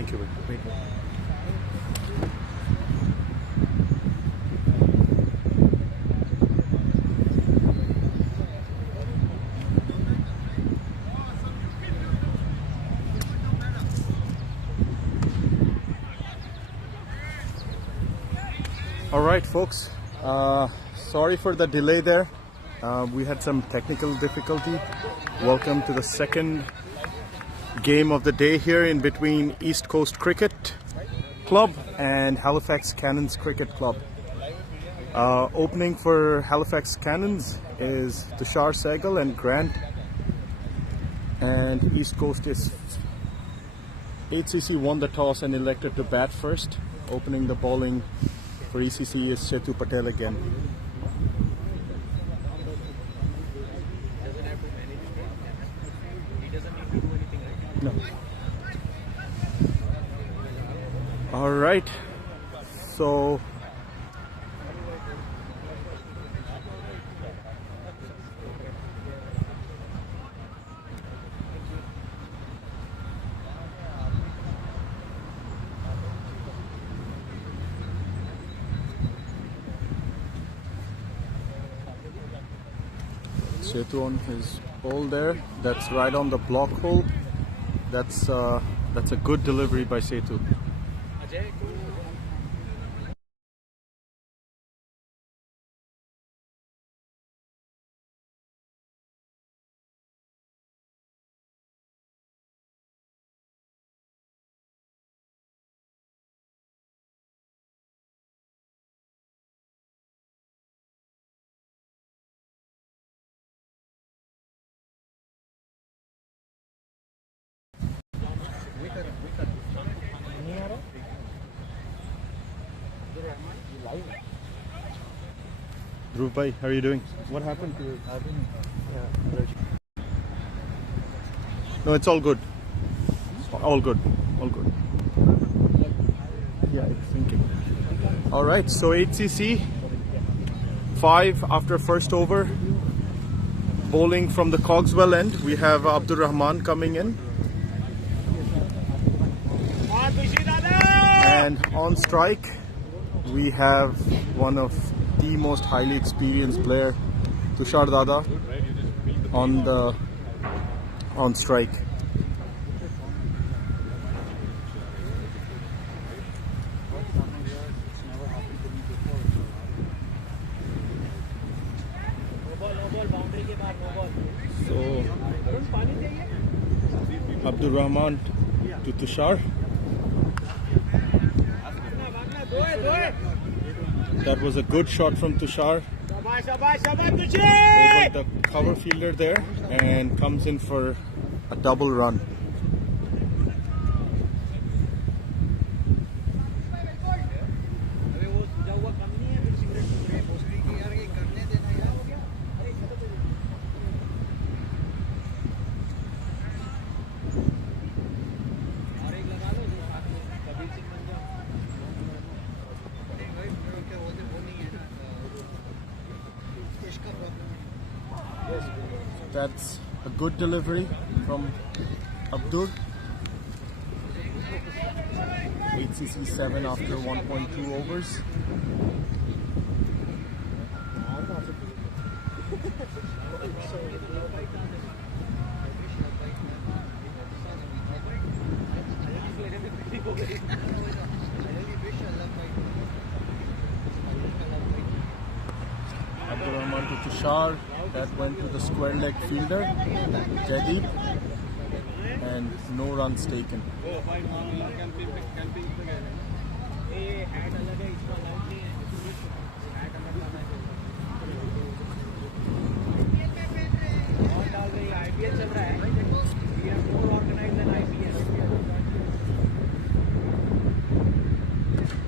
Thank you. Wait. All right, folks. Sorry for the delay there. We had some technical difficulty. Welcome to the second game of the day here in between East Coast Cricket Club and Halifax Cannons Cricket Club. Opening for Halifax Cannons is Tushar Sehgal and Grant, and East Coast is HCC won the toss and elected to bat first. Opening the bowling for ECC is Setu Patel again. No. All right. So Setu on his ball there. That's right on the block hole. That's a good delivery by Setu. Dhruv bhai, how are you doing? What happened to you? No, it's all good. All good. All good. Yeah, it's sinking. All right, so HCC 5 after first over. Bowling from the Cogswell end, we have Abdur Rahman coming in. And on strike, we have one of the most highly experienced player, Tushar Dada, on strike. So Abdur Rahman to Tushar. That was a good shot from Tushar over the cover fielder there and comes in for a double run. That's a good delivery from Abdur. HCC 7 after 1.2 overs. Abdur Rahman to Tushar. That went to the square leg fielder, Jaideep, and no runs taken.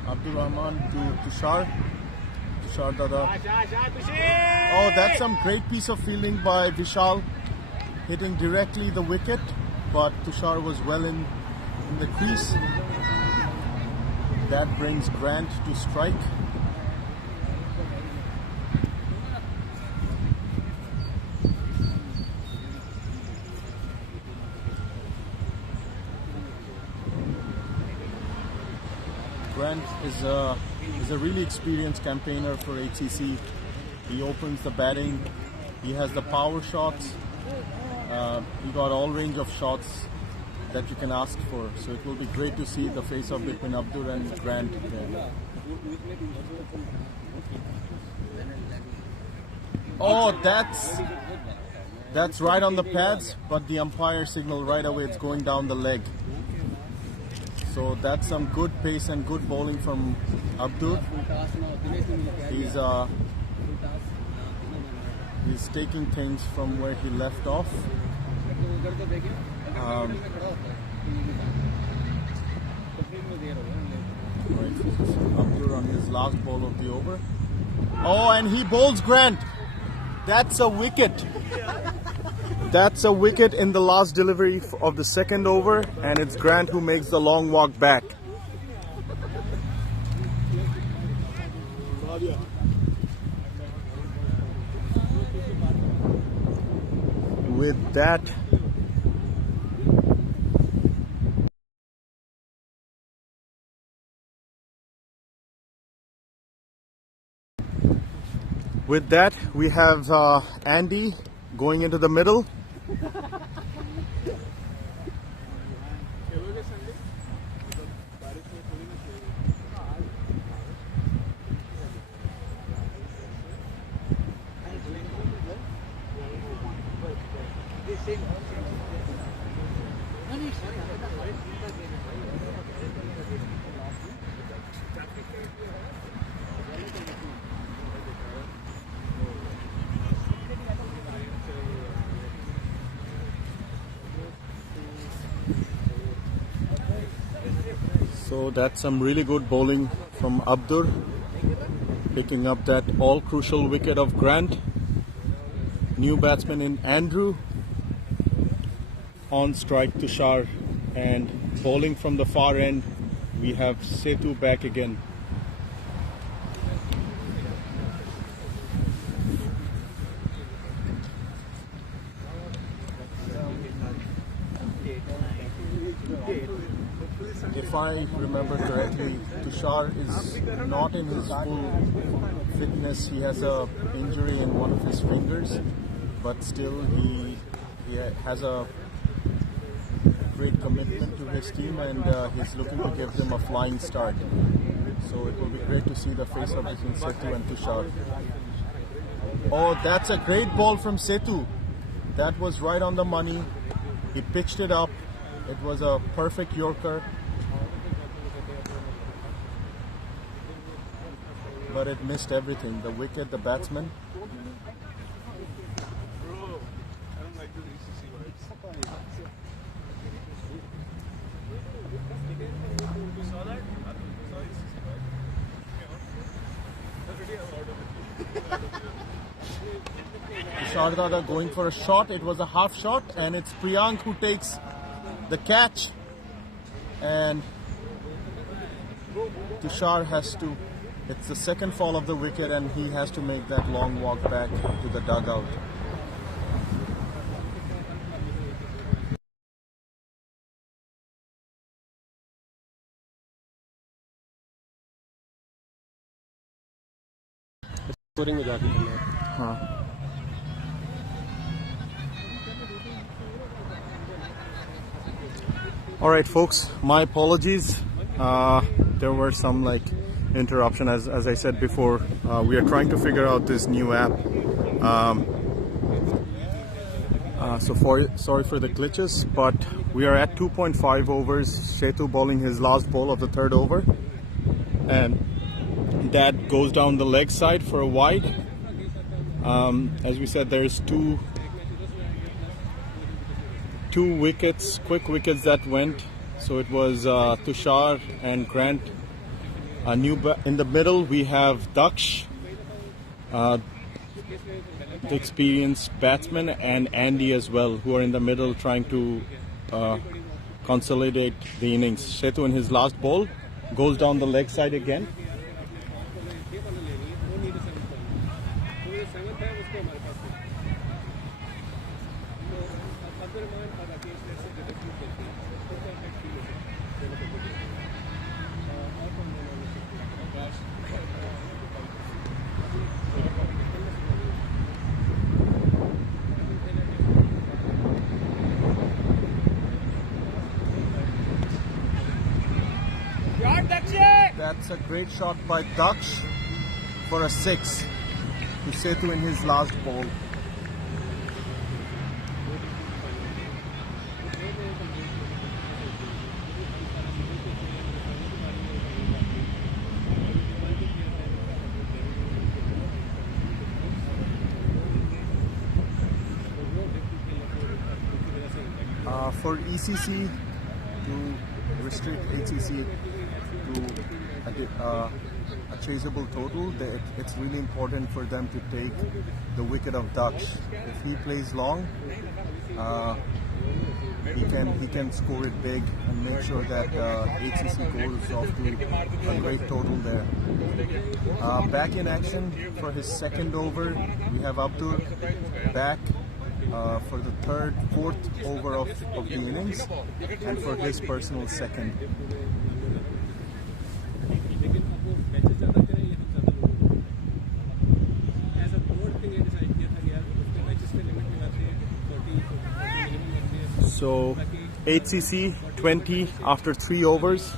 Abdur Rahman to Tushar. Tushar Dada. Oh, that's some great piece of fielding by Vishal, hitting directly the wicket, but Tushar was well in the crease. That brings Grant to strike. Grant is a really experienced campaigner for HCC. He opens the batting. He has the power shots. He got all range of shots that you can ask for. So it will be great to see the face-off between Abdur and Grant there. Oh, that's right on the pads, but the umpire signaled right away it's going down the leg. So that's some good pace and good bowling from Abdur. He's taking things from where he left off. Abdur on his last ball of the over. Oh, and he bowls Grant. That's a wicket. That's a wicket in the last delivery of the second over, and it's Grant who makes the long walk back. With that, we have Andy going into the middle. So that's some really good bowling from Abdur, picking up that all crucial wicket of Grant. New batsman in Andrew, on strike Tushar, and bowling from the far end we have Setu back again. If I remember correctly, Tushar is not in his full fitness. He has a injury in one of his fingers, but still he has a great commitment to his team, and he's looking to give them a flying start. So it will be great to see the face-off between Setu and Tushar. Oh, that's a great ball from Setu. That was right on the money. He pitched it up. It was a perfect Yorker. But it missed everything. The wicket, the batsman. Tushar going for a shot. It was a half shot, and it's Priyank who takes the catch. And Tushar has to, it's the second fall of the wicket, and he has to make that long walk back to the dugout. All right, folks, my apologies. There were some interruption, as I said before. We are trying to figure out this new app. Sorry for the glitches, but we are at 2.5 overs. Setu bowling his last ball of the third over, and that goes down the leg side for a wide. As we said, there's two wickets, quick wickets that went. So it was Tushar and Grant. In the middle we have Daksh, the experienced batsman, and Andy as well, who are in the middle trying to consolidate the innings. Setu in his last ball goes down the leg side again. It's a great shot by Daksh for a 6 to Setu in his last ball. For ECC to restrict HCC to a chaseable total, it's really important for them to take the wicket of Daksh. If he plays long, he can score it big and make sure that HCC goes off to a great total there. Back in action for his second over, we have Abdur back for the fourth over of the innings, and for his personal second. So HCC 20 after 3 overs.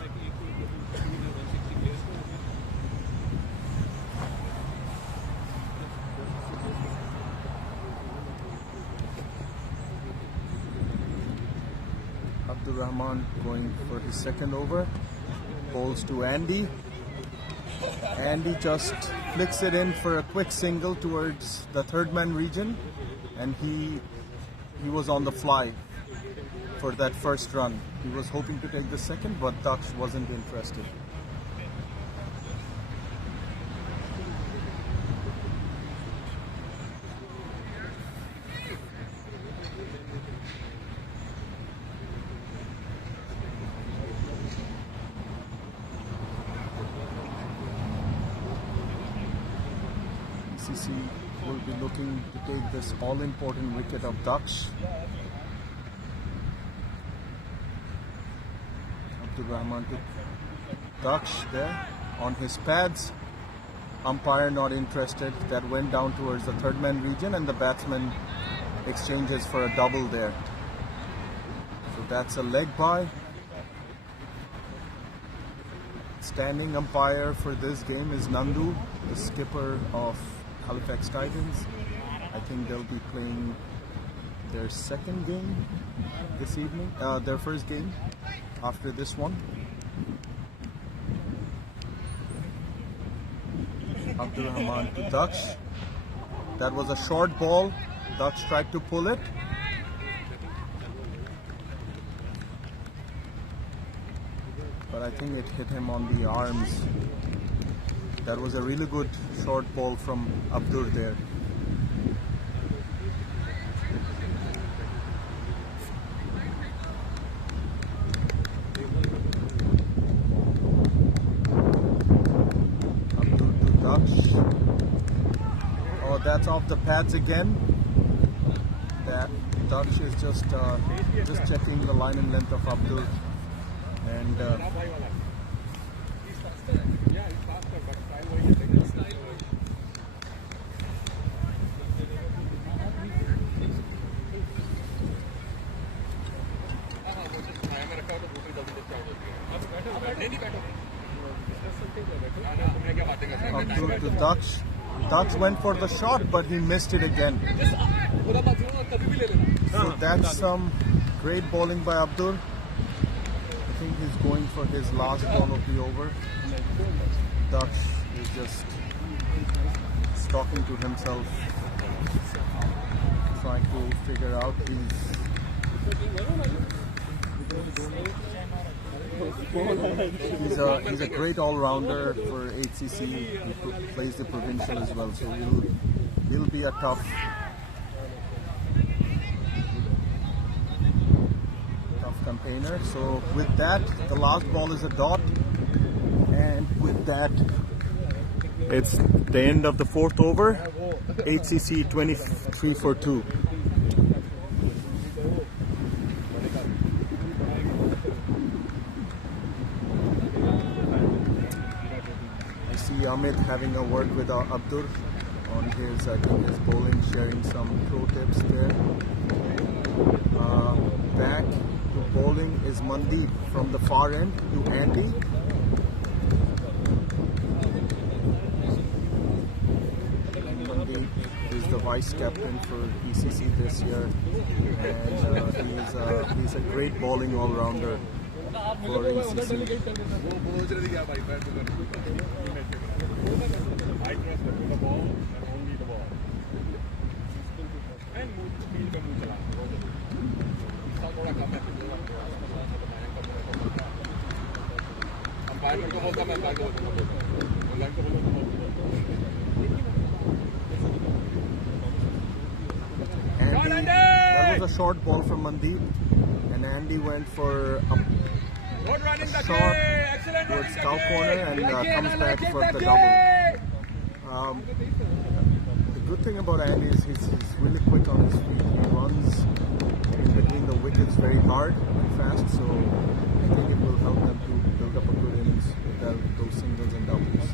Abdur Rahman going for his second over. Bowls to Andy. Andy just flicks it in for a quick single towards the third man region, and he was on the fly for that first run. He was hoping to take the second, but Daksh wasn't interested. CC will be looking to take this all-important wicket of Daksh. Abdur Rahman to Daksh there on his pads. Umpire not interested. That went down towards the third man region, and the batsman exchanges for a double there. So that's a leg by. Standing umpire for this game is Nandu, the skipper of Halifax Titans. I think they'll be playing their second game this evening, their first game after this one. Abdur Rahman to Daksh. That was a short ball. Daksh tried to pull it. But I think it hit him on the arms. That was a really good short ball from Abdur there. Abdur to Daksh. Oh, that's off the pads again. That Daksh is just checking the line and length of Abdur. And Abdur to Daksh. Daksh went for the shot, but he missed it again. So that's some great bowling by Abdur. I think he's going for his last ball of the over. Daksh is just talking to himself, trying to figure out he's a great all-rounder for HCC. He plays the provincial as well, so he'll be a tough campaigner. So with that, the last ball is a dot, and with that, it's the end of the fourth over. HCC 23 for 2. I see Amit having a word with Abdur on his, I think, his bowling, sharing some pro tips there. Back to bowling is Mandeep from the far end to Andy. vice captain for ECC this year, and he's a great bowling all-rounder for ECC. Andy, that was a short ball from Mandeep, and Andy went for a shot towards cow corner and comes back for the double. The good thing about Andy is he's really quick on his feet. He runs in between the wickets very hard and fast, so I think it will help them to build up a good innings with those singles and doubles.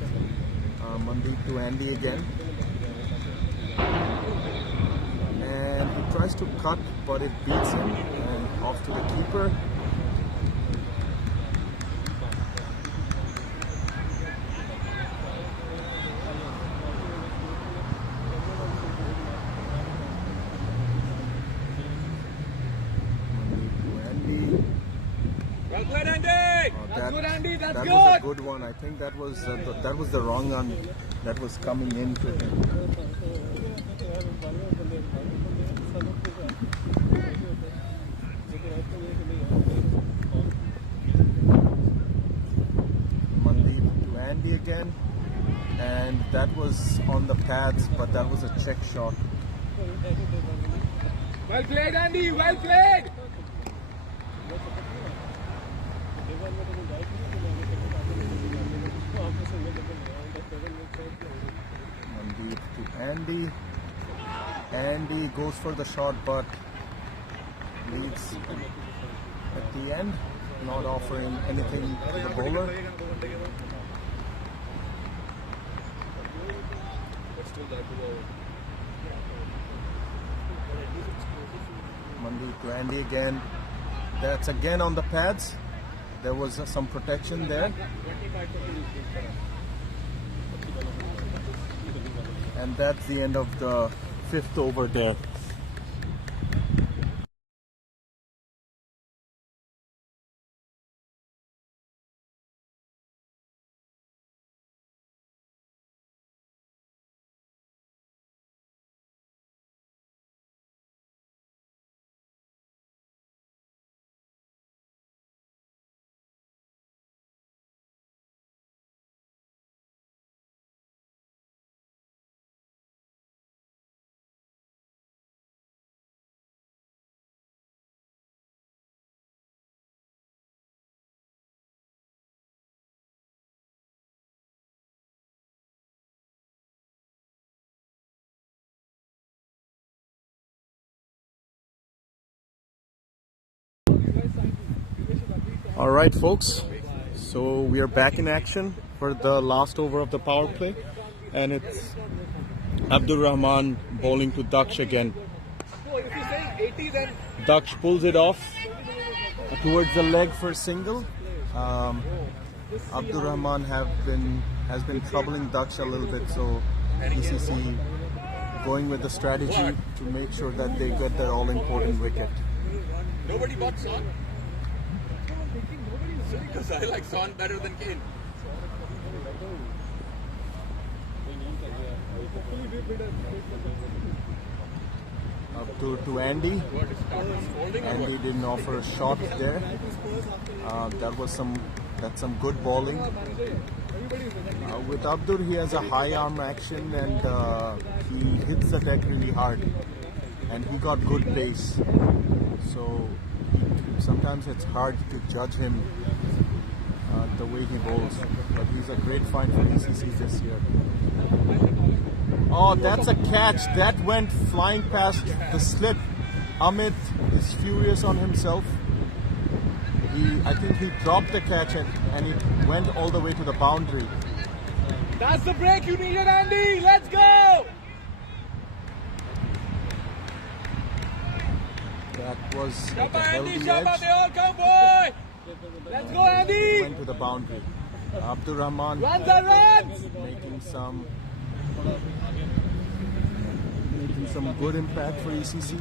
Mandeep to Andy again. And he tries to cut, but it beats him, and off to the keeper. Well played, Andy! That's good, Andy. That's that good. was a good one. I think that was the wrong one that was coming in to him. Mandeep to Andy again, and that was on the pads, but that was a check shot. Well played, Andy. Well played. Mandeep to Andy. Andy goes for the shot, but leaves at the end, not offering anything to the bowler. Mandeep to Andy again. That's again on the pads. There was some protection there. And that's the end of the 5th over there. All right, folks, so we are back in action for the last over of the power play, and it's Abdur Rahman bowling to Daksh again. Daksh pulls it off towards the leg for a single. Abdur Rahman has been troubling Daksh a little bit, so ECC going with the strategy to make sure that they get that all-important wicket. Nobody bought Son. Because I like Son better than Kane. Abdur to Andy. Andy didn't offer a shot there. That's some good bowling. With Abdur, he has a high arm action, and he hits the deck really hard, and he got good pace. So sometimes it's hard to judge him the way he bowls, but he's a great find for ECC this year. Oh, that's a catch. That went flying past the slip. Amit is furious on himself. I think he dropped the catch and it went all the way to the boundary. That's the break you needed, Andy. Let's go. That was Come at on, a Andy. healthy Shabba, edge. they all come, boy. Let's go, Andy. Went to the boundary. Abdur Rahman Runs and runs. making making some good impact for ECC,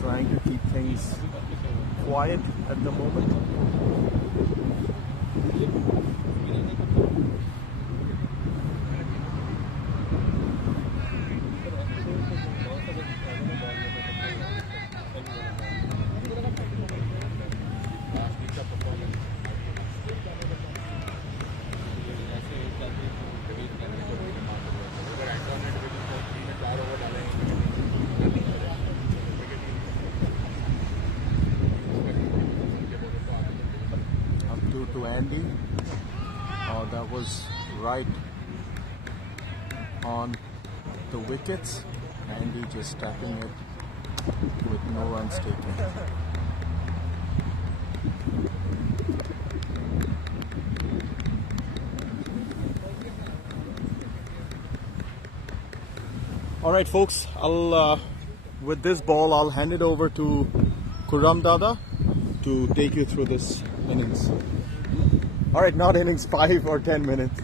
trying to keep things quiet at the moment. To Andy. Oh, that was right on the wickets. Andy just tapping it with no runs taken. All right, folks. With this ball, I'll hand it over to Kuram Dada to take you through this innings. All right, not innings, 5 or 10 minutes.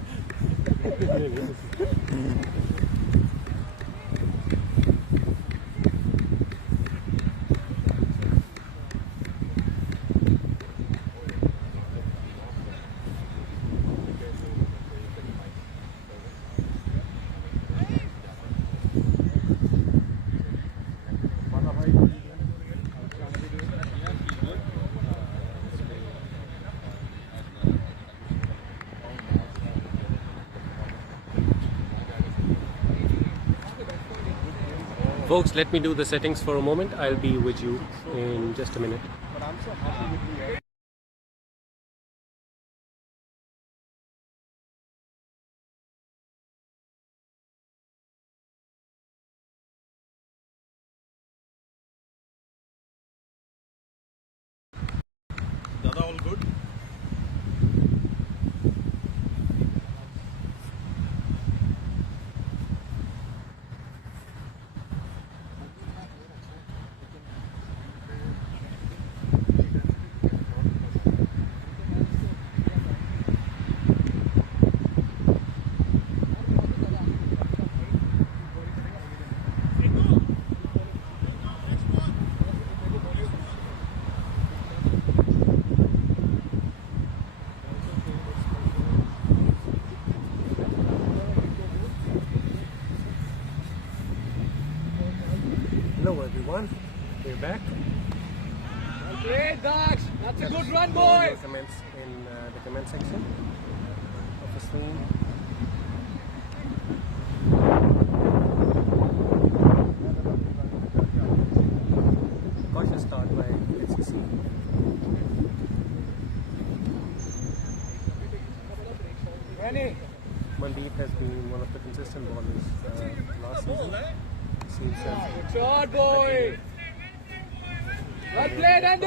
Folks, let me do the settings for a moment. I'll be with you in just a minute. But I'm so happy with the Dada, all good? Hello everyone, we're back. Great, Dax. That's a good run, All boy. your comments in the comment section of the stream. Cautious start by HCC. Ready? Mandeep has been one of the consistent bowlers last season. Seems Good shot, boy. Well played, Andy.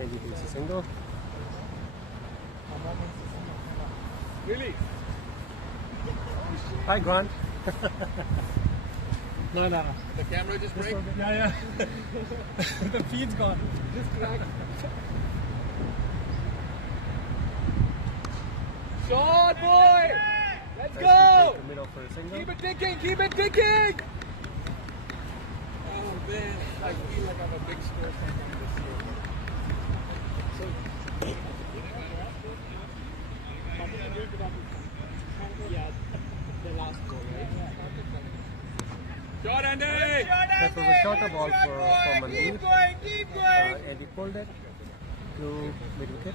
Andy takes a single. Really? Hi Grant. No. The camera just break? Yeah. The feed's gone. Just cracked. Shot, boy. Let's go. The middle for a single. Keep it ticking. Keep it ticking. Oh man, I feel like I'm a big score sometime this year. Yeah, the last goal, right? Shot, Andy! That was a shorter ball for Mandeep. Keep going! Andy pulled it to mid wicket.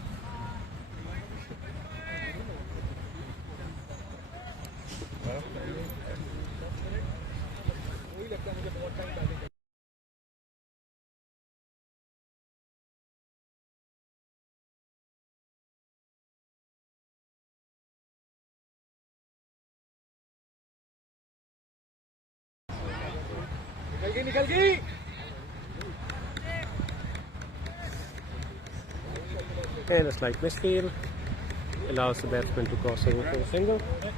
निकल गई And a slight misfield allows the batsman to cross over for a single. I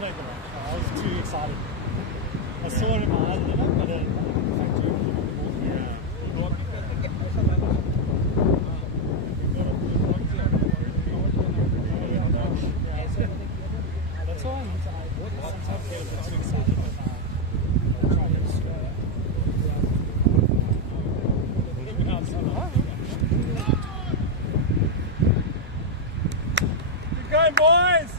played the match. I was too excited. I saw it in my eyes, but then boys!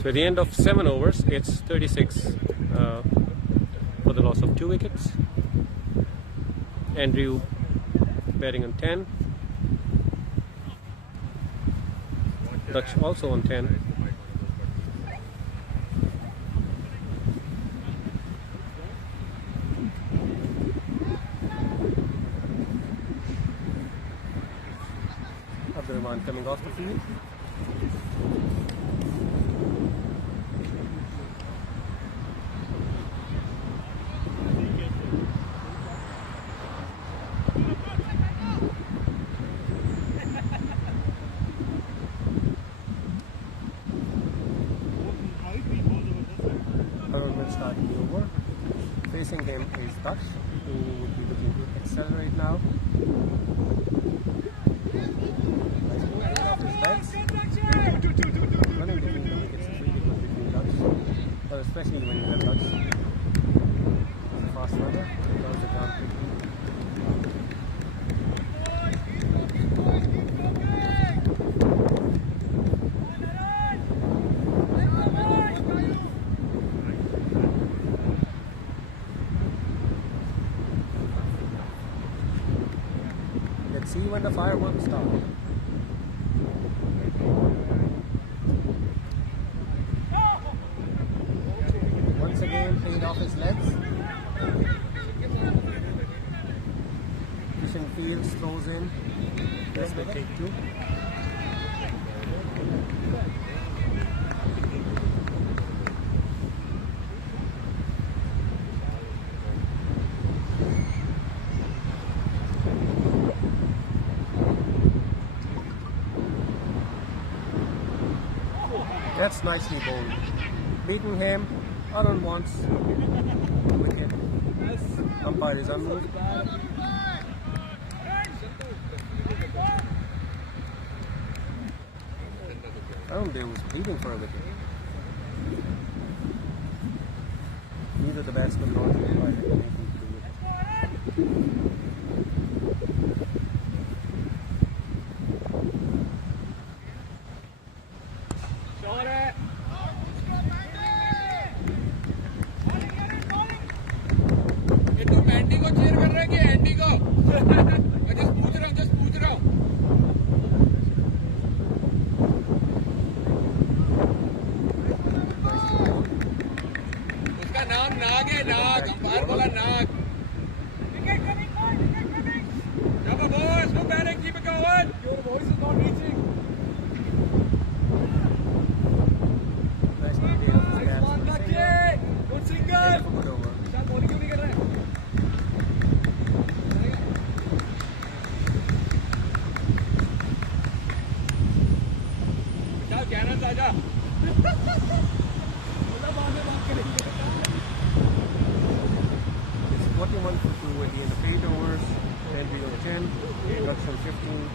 So at the end of 7 overs, it's 36 for the loss of 2 wickets. Andrew batting on 10. Dutch also on 10. Abdurrahman coming off the field. Will start the over. Facing them is Dutch, who would be looking to accelerate now. Nice move off his legs. Running between the wickets is really good between Dutch, but especially when you have Dutch. He's a fast runner, down the ground quickly. See when the fireworks start. Once again, played off his legs. Christian Fields throws in. This will take 2. That's nicely bowled. Beaten him. Arun wants the wicket. Umpire is unmoved. Arun Dev was pleading for a wicket. Neither the batsman nor the umpire had anything to do with it. Andy को chair कर रहे हैं कि Andy को मैं just पूछ रहा हूँ उसका नाम नाग है नाग अंपायर बोला नाग Come on boys, go batting, keep it going. Your voice is not reaching. Nicely played off his batsman. Good single. Good over. शायद बॉलिंग क्यों नहीं कर रहा है चल कैनन आजा It's 41 for 2 at the end of 8 overs. Henry on 10, Dutch on 15.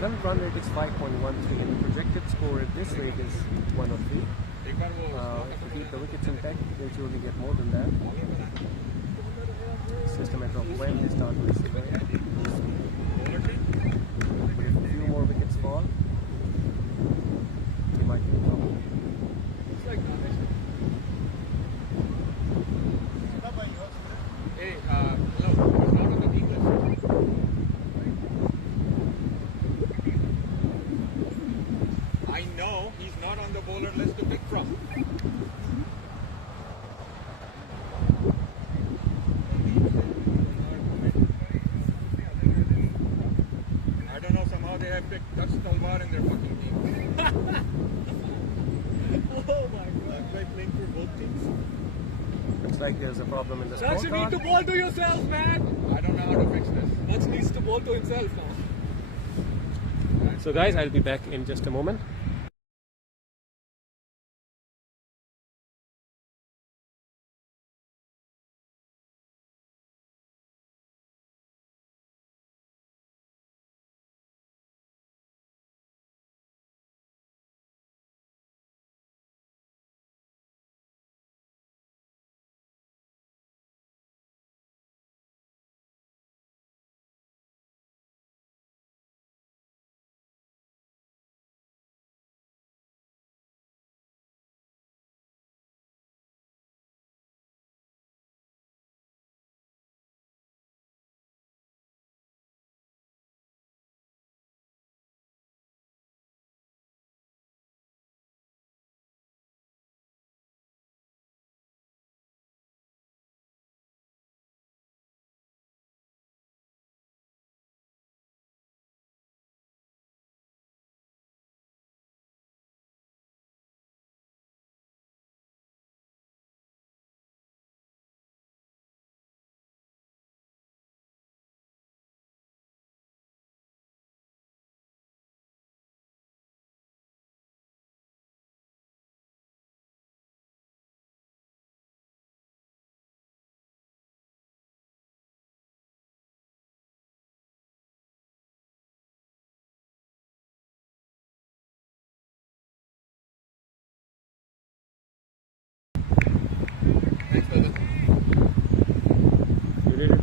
Current run rate is 5.13 and the projected score at this rate is 103. एक बार वो If you keep the wickets intact, they'll surely get more than that. It's just a matter of when they start to issue it. But if a few more wickets fall, they might be in trouble. Hey, hello, he's not on the team list. I know he's not on the bowler list to pick from. I don't know, somehow they have picked Dutch Talwar in their fucking team. Oh my god. By playing for both teams. Looks like there's a problem in the Dax, you need to scorecard. bowl to yourself, man. I don't know how to fix this. Dax needs to bowl to himself now. So guys, I'll be back in just a moment.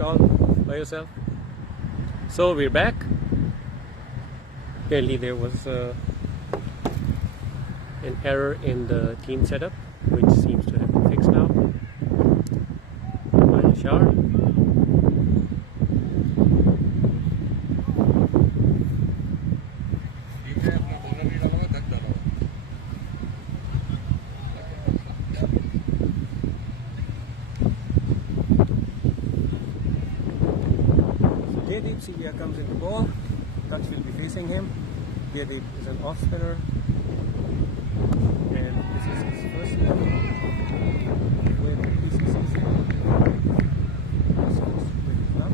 all by yourself. So we're back. Apparently there was an error in the team setup, which seems to have been fixed now. By the shower. Jaydeep comes into ball. Dutch will be facing him. Jaydeep is an off spinner, and this is his first level with PCCC. This goes with the club.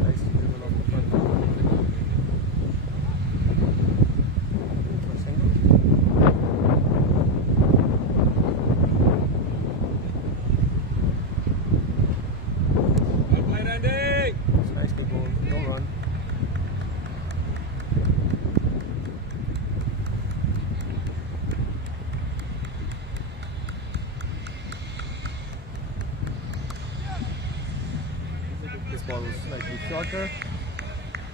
Nice dribble off the front. For a single. It's nicely bowled, no run. This ball was slightly shorter.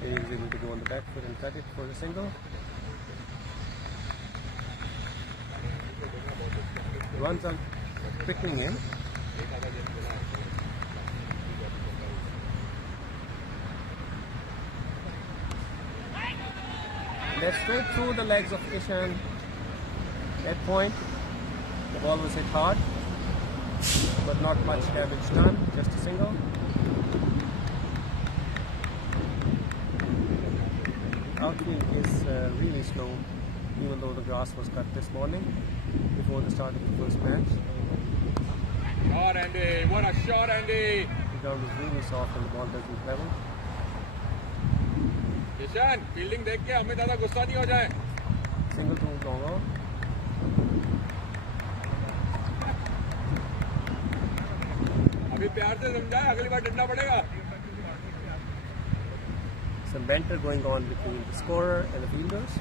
He was able to go on the back foot and cut it for the single. Runs on picking him. That's straight through the legs of Ishan. That point, the ball was hit hard, but not much damage done, just a single. Outfield is really slow, even though the grass was cut this morning before the start of the first match. Shot, Andy! What a shot, Andy! The ground was really soft and the ball doesn't travel. Kishan fielding देख के हमें ज्यादा गुस्सा नहीं हो जाए. Single to long off. अभी प्यार से समझाए, अगली बार डंडा पड़ेगा. Some banter going on between the scorer and the fielders.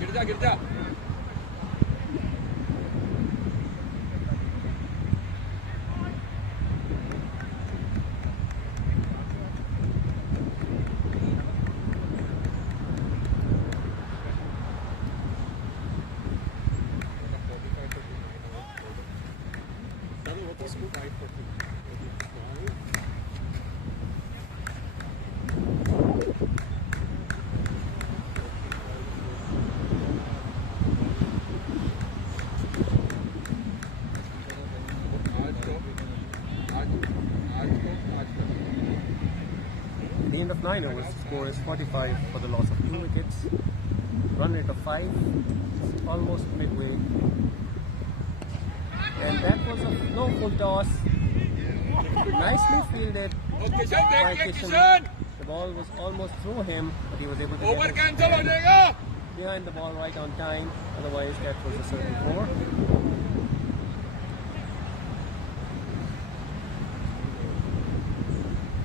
गिर जा, गिर जा. At the end of 9 overs, the score is 45 for the loss of 2 wickets. Run rate of 5, almost midway. And that was a no full toss. Nicely fielded by Kishan. The ball was almost through him, but he was able to over get cancel हो it जाएगा. behind the ball right on time. Otherwise, that was a certain 4.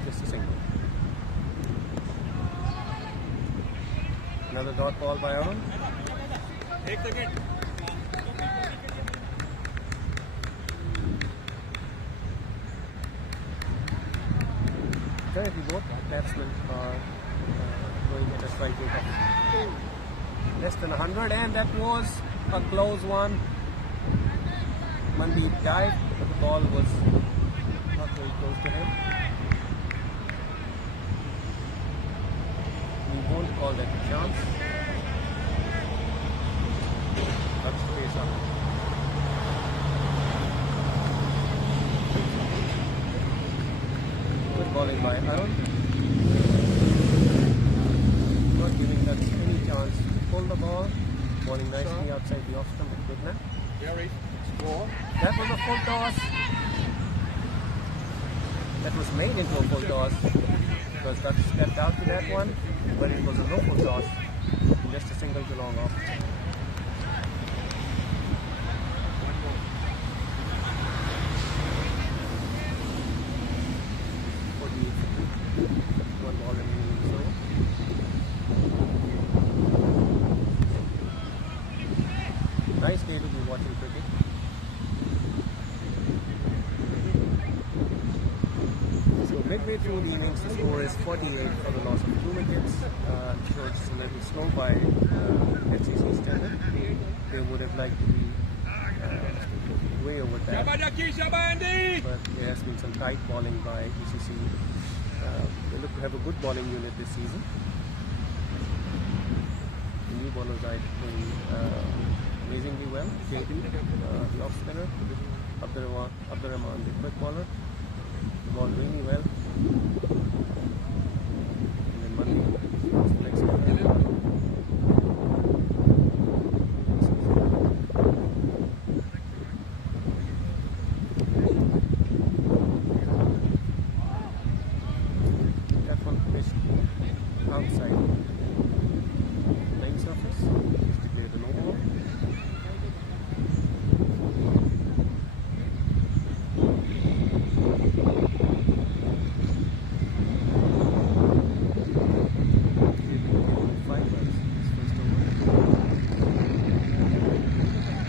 Just a single. Another dot ball by Arun. एक second. Currently, both batsmen are going at a strike rate of less than 100, and that was a close one. Mandeep dived, but the ball was not very close to him. We won't call that a chance. That's the face up. Good bowling by Arun. Not giving us any chance to pull the ball. Bowling nicely outside the off stump with Goodman. Gary, score. That was a full toss. That was made into a full toss because Dutch stepped out to that one, but it was a no full toss. Just a single to long off. One ball remaining, so nice day to be watching cricket. through the innings, the score is 48 for the loss of 2 wickets. So it's a little slow by HCC standard. They would have liked to be way over that. But there has been some tight bowling by HCC. They look to have a good bowling unit this season. The new bowlers are doing amazingly well. JD, the off spinner, Abdurrahman, the quick bowler, bowled really well. And then Mandi, next that one finished outside line surface, just declared a no ball.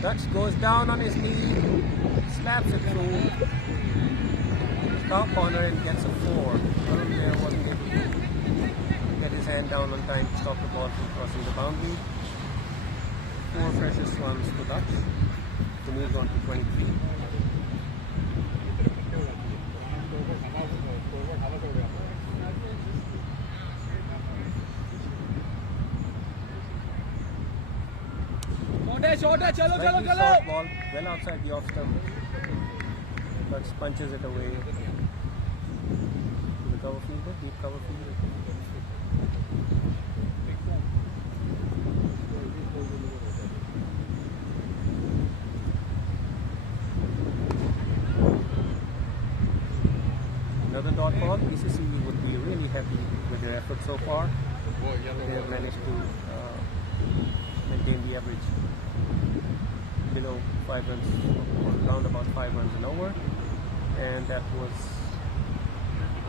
Dutch goes down on his knee, slaps it through top corner and gets a 4. Arun there wasn't able to get his hand down on time to stop the ball from crossing the boundary. 4 freshest runs for Dutch to move on to 23. Slightly short ball, well outside the off stump. Dutch punches it away to the cover fielder, deep cover fielder. Another dot ball. BCC would be really happy with their effort so far. They have managed to maintain the average below 5 runs, or around about 5 runs an over, and that was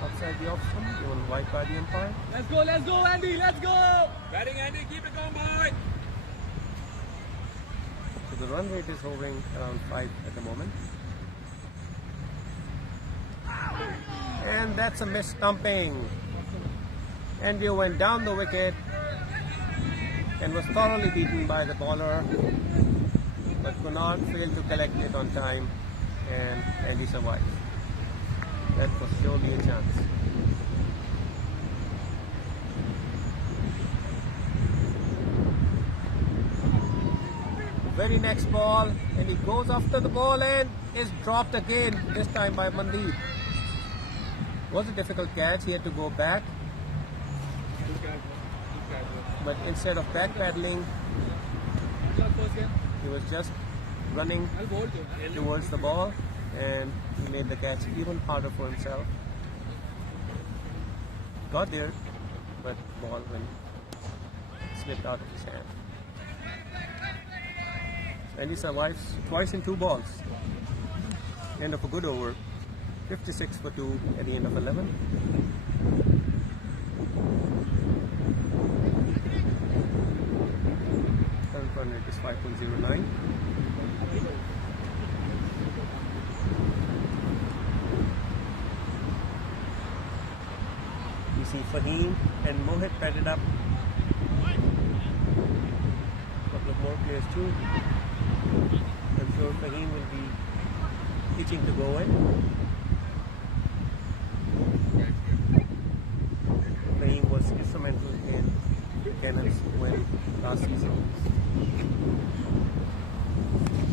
outside the off stump, given wide by the umpire. Let's go, Andy, let's go! Batting, Andy, keep it going, boy! So the run rate is hovering around 5 at the moment. And that's a missed stumping. Andrew went down the wicket and was thoroughly beaten by the bowler, but Kunal failed to collect it on time, and Andy survived. That was surely a chance. Very next ball, and he goes after the ball and is dropped again, this time by Mandeep. Was a difficult catch, he had to go back, but instead of back paddling, he was just running towards the ball, and he made the catch even harder for himself. Got there, but ball slipped out of his hand. And he survives twice in 2 balls. End of a good over. 56 for 2 at the end of 11. Current run rate is 5.09. You see Fahim and Mohit padded up. A couple of more players too. I'm sure Fahim will be itching to go in. Fahim was instrumental in Cannon's win last season.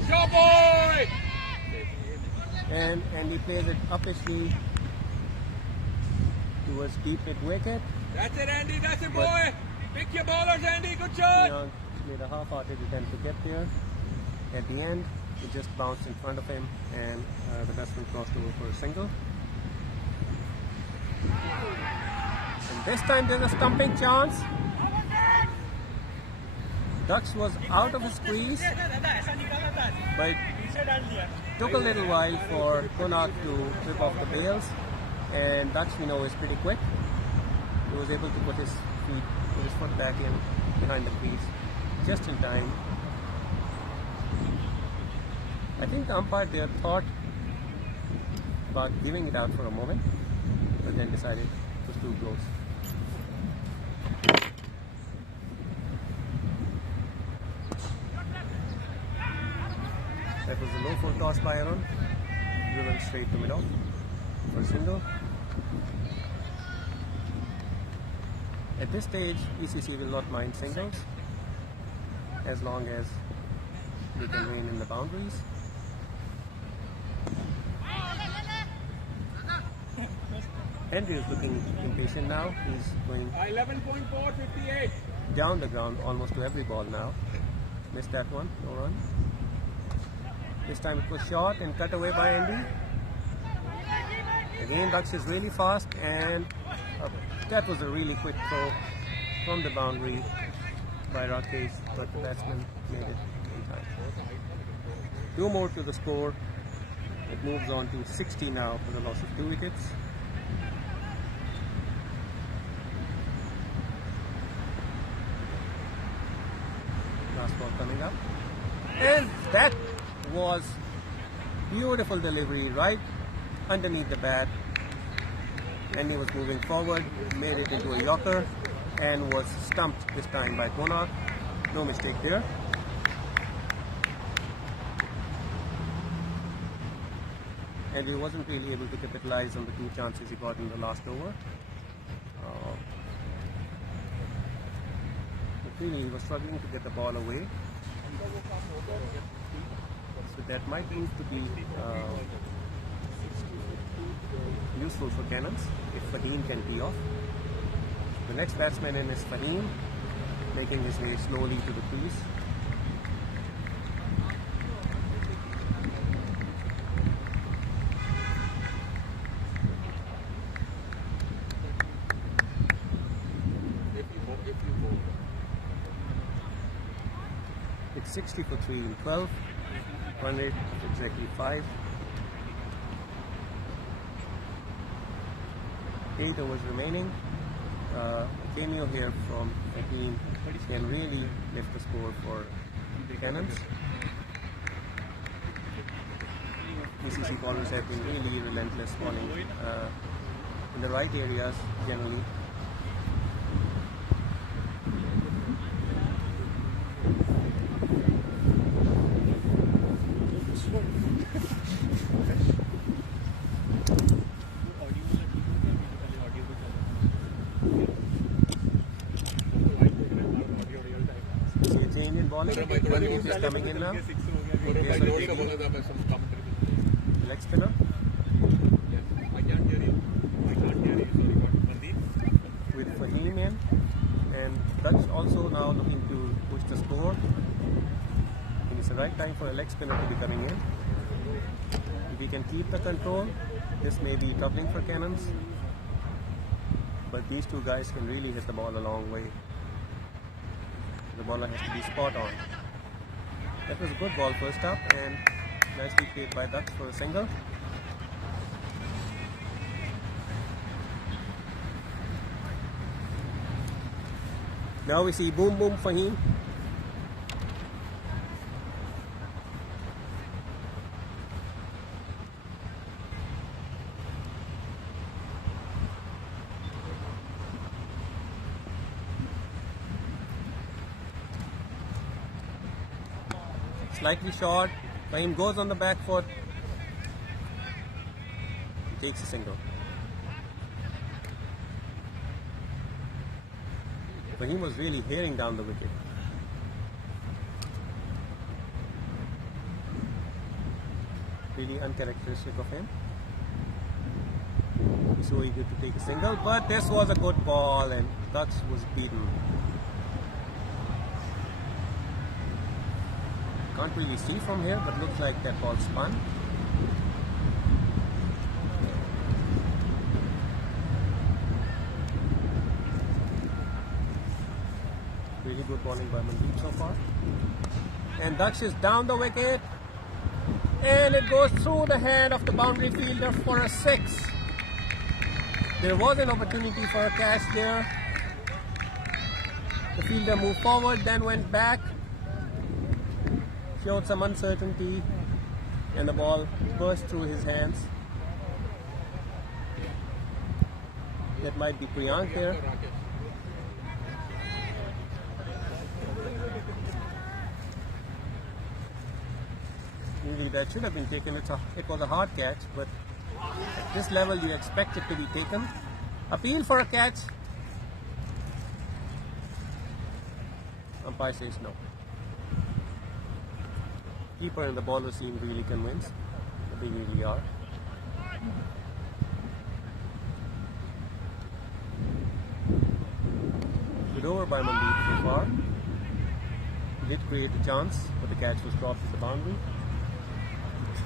Go, boy! And he plays it uppishly towards deep mid wicket. That's it, Andy, that's it, boy! Pick your bowlers, Andy, good shot! Young made a half-hearted attempt to get there. At the end, it just bounced in front of him, and the batsman crossed over for a single. And this time there's a stumping chance. Dux was out of his crease, but it took a little while for Konark to rip off the bails, and Dux, we know, is pretty quick. He was able to put his foot back in behind the crease just in time. I think the umpire there thought about giving it out for a moment, but but then decided it was too close. That was a low full toss by Aaron, driven straight to middle for a single. At this stage, ECC will not mind singles as long as they can rein in the boundaries. Henry is looking impatient now. He's going 11.458 down the ground almost to every ball now. Missed that one, no run. This time it was short and cut away by Andy. Again, Daksh is really fast, and that was a really quick throw from the boundary by Rakesh, but the batsman made it in time. 2 more to the score. It moves on to 60 now for the loss of 2 wickets. Last ball coming up, and that was beautiful delivery right underneath the bat. And he was moving forward, made it into a yorker, and was stumped this time by Konark. No mistake there. And he wasn't really able to capitalize on the 2 chances he got in the last over. But really, he was struggling to get the ball away. So that might prove to be useful for Cannons if Fahim can tee off. The next batsman in is Fahim, making his way slowly to the crease. It's 60 for 3 in 12. Run rate of exactly 5. 8 overs remaining. A cameo here from Fahim can really lift the score for the Cannons. ECC bowlers have been really relentless, bowling in the right areas generally. Mandeep is coming in now. Leg spinner. With Fahim in, and Dutch also now looking to push the score. I think it's the right time for a leg spinner to be coming in. If we can keep the control, this may be troubling for Cannons. But these 2 guys can really hit the ball a long way. The bowler has to be spot on. That was a good ball first up, and nicely played by Dutch for a single. Now we see boom boom Fahim. Slightly short. Fahim goes on the back foot. He takes a single. Fahim was really hearing down the wicket. Really uncharacteristic of him. So eager to take a single, but this was a good ball and Dutch was beaten. Can't really see from here, but looks like that ball spun. Really good bowling by Mandeep so far. And Daksh is down the wicket. And it goes through the hand of the boundary fielder for a 6. There was an opportunity for a catch there. The fielder moved forward, then went back. Showed some uncertainty, and the ball burst through his hands. That might be Priyank here. Really, that should have been taken. It was a hard catch, but at this level you expect it to be taken. Appeal for a catch. Umpire says no. Keeper and the bowler seem really convinced. They really are. Good over by Mandeep so far. He did create a chance, but the catch was dropped at the boundary.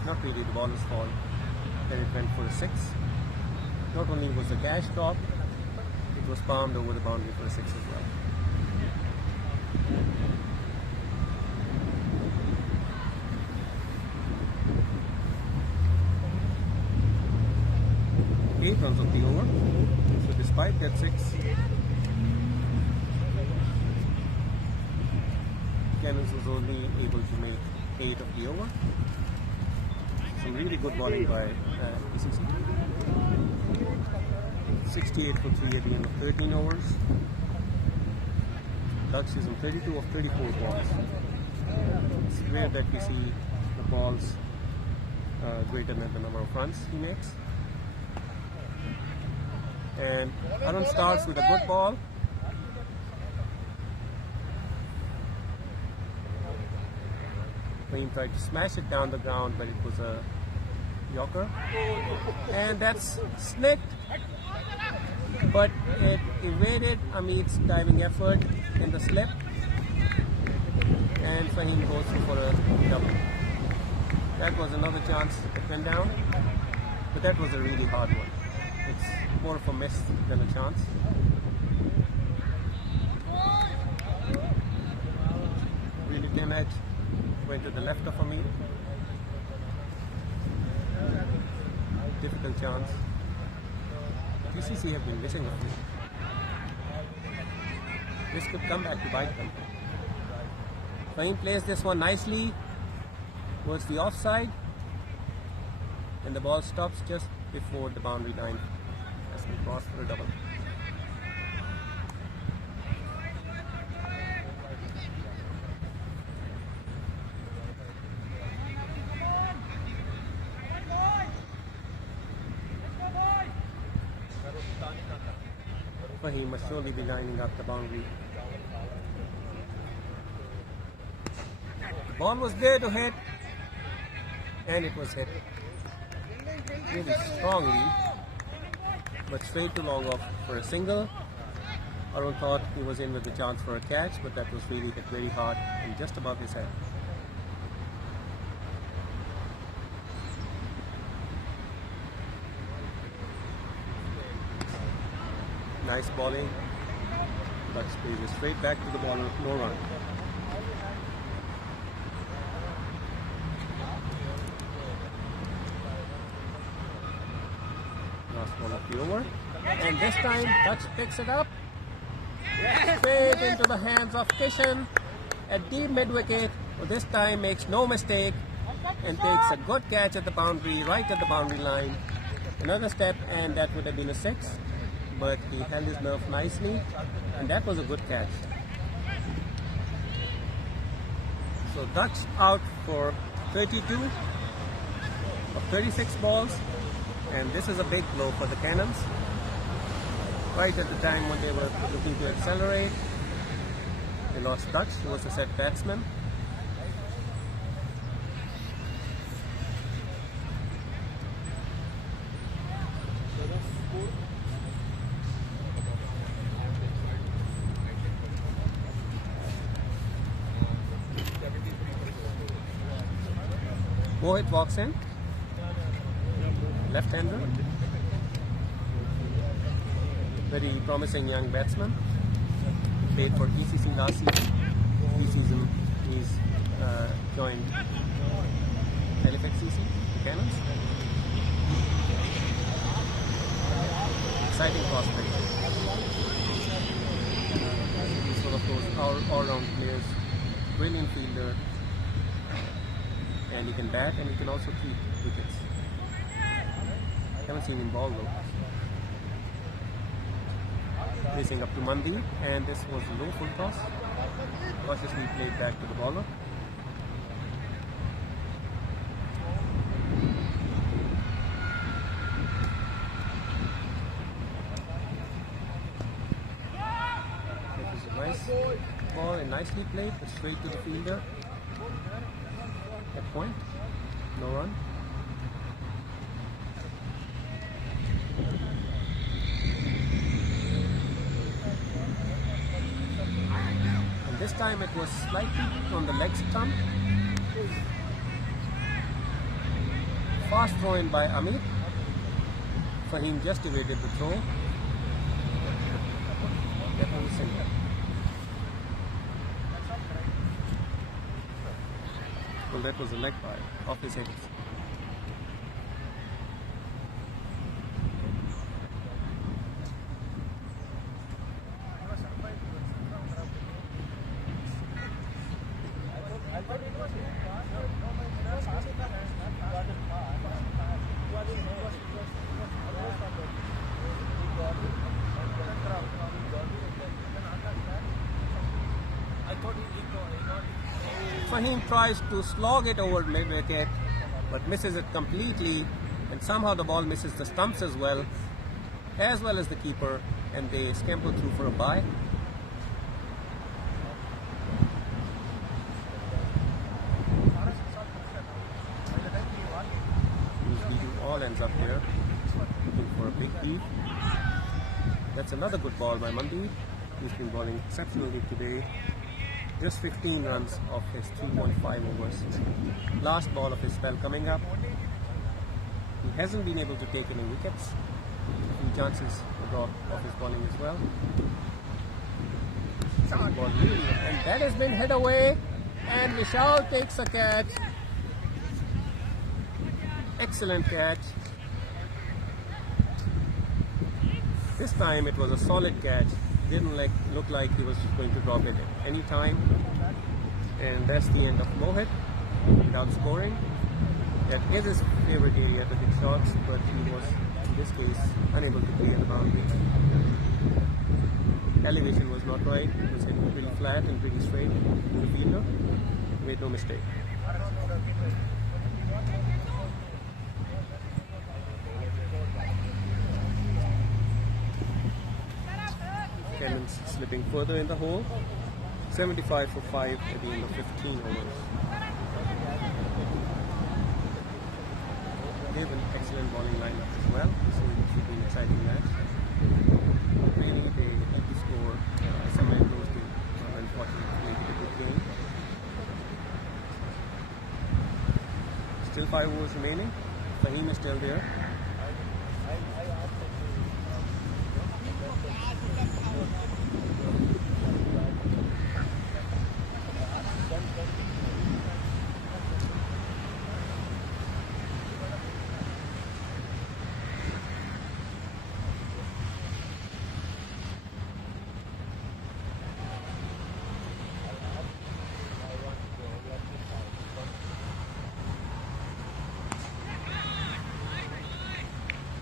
Not really the bowler's fault. Then it went for a 6. Not only was the catch dropped, it was palmed over the boundary for a 6 as well. Eight runs of the over. So despite that 6, Cannons was only able to make 8 of the over. Some really good bowling by PCC. 68 for 3 at the end of 13 overs. Dutch is on 32 of 34 balls. It's rare that we see the balls greater than the number of runs he makes. And Arun starts with a good ball. Fahim tried to smash it down the ground, but it was a yorker. And that's slipped, but it evaded Amit's diving effort in the slip. And Fahim goes for a double. That was another chance that went down, but that was a really hard one. It's more of a miss than a chance. Really thin edge. Went to the left of Amit. Difficult chance. PCC have been missing a few. This could come back to bite them. Fahim plays this one nicely towards the offside, and the ball stops just before the boundary line as we cross for a double. Fahim must surely be lining up the boundary. The ball was there to hit, and it was hit really strongly, but straight to long off for a single. Arun thought he was in with the chance for a catch, but that was really hit very hard and just above his head. Nice bowling, but plays it straight back to the bowler, no run. Last ball of the over, and this time Dutch picks it up, straight into the hands of Kishan at deep mid-wicket, who this time makes no mistake and takes a good catch at the boundary, right at the boundary line. Another step and that would have been a 6. But he held his nerve nicely, and that was a good catch. So Dutch out for 32 of 36 balls, and this is a big blow for the Cannons. Right at the time when they were looking to accelerate, they lost Dutch, who was a set batsman. Mohit walks in, left-hander, very promising young batsman, played for PCC last season. This season he's joined Halifax CC, the Cannons. Exciting prospect. He's one of those all-round players, brilliant fielder, and he can bat and he can also keep wickets. Haven't seen him bowl though. facing up to Mandi, and this was a low full toss. Cautiously played back to the bowler. That was a nice ball and nicely played, but straight to the fielder. At point, no run. This time it was slightly on the leg stump. Fast throw in by Amit. Fahim just evaded the throw. That was simple. Well, that was a leg bite off his head. Fahim tries to slog it over mid-wicket, but misses it completely, and somehow the ball misses the stumps as well as the keeper, and they scamper through for a bye. All ends up here, looking for a big lead. That's another good ball by Mandi. He's been bowling exceptionally today. Just 15 runs off his 2.5 overs. Last ball of his spell coming up. He hasn't been able to take any wickets. Some chances of his bowling as well. And that has been hit away. And Vishal takes a catch. Excellent catch. This time it was a solid catch. Didn't look like he was going to drop it at any time. And that's the end of Mohit without scoring. That is his favorite area to hit shots, but he was in this case unable to clear the boundary. Elevation was not right. It was hitting pretty flat and pretty straight to the fielder. Made no mistake. Cannons slipping further in the hole. 75 for 5 at the end of 15 overs. They have an excellent bowling lineup as well, so it should be an exciting match. Really, they had to score somewhere close to, unfortunately, make it a good game. Still 5 overs remaining. Fahim is still there.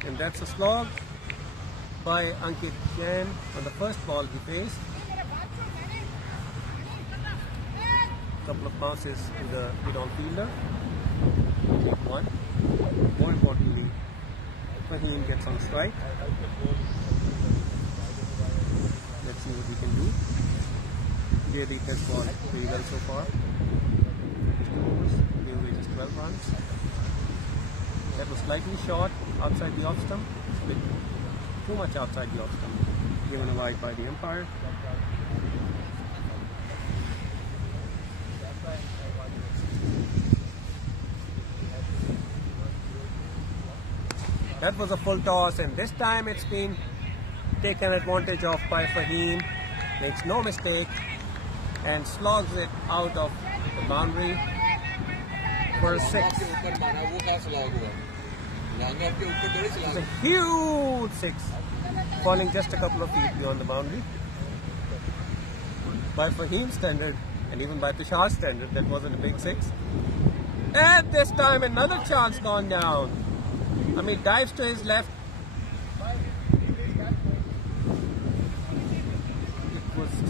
And that's a slog by Ankit Jain on the first ball he faced. Couple of bounces to the mid-on fielder. Take one. More importantly, Fahim gets on strike. Let's see what he can do. Jaydeep has bowled very well so far. His 2 overs, the average is 12 runs. That was slightly short outside the off stump. It's a bit too much outside the off stump. Given a wide by the umpire. That was a full toss, and this time it's been taken advantage of by Fahim. Makes no mistake and slogs it out of the boundary for a 6. It's a huge 6, falling just a couple of feet beyond the boundary. By Fahim's standard, and even by Tushar's standard, that wasn't a big 6. And this time another chance gone down. Amit dives to his left.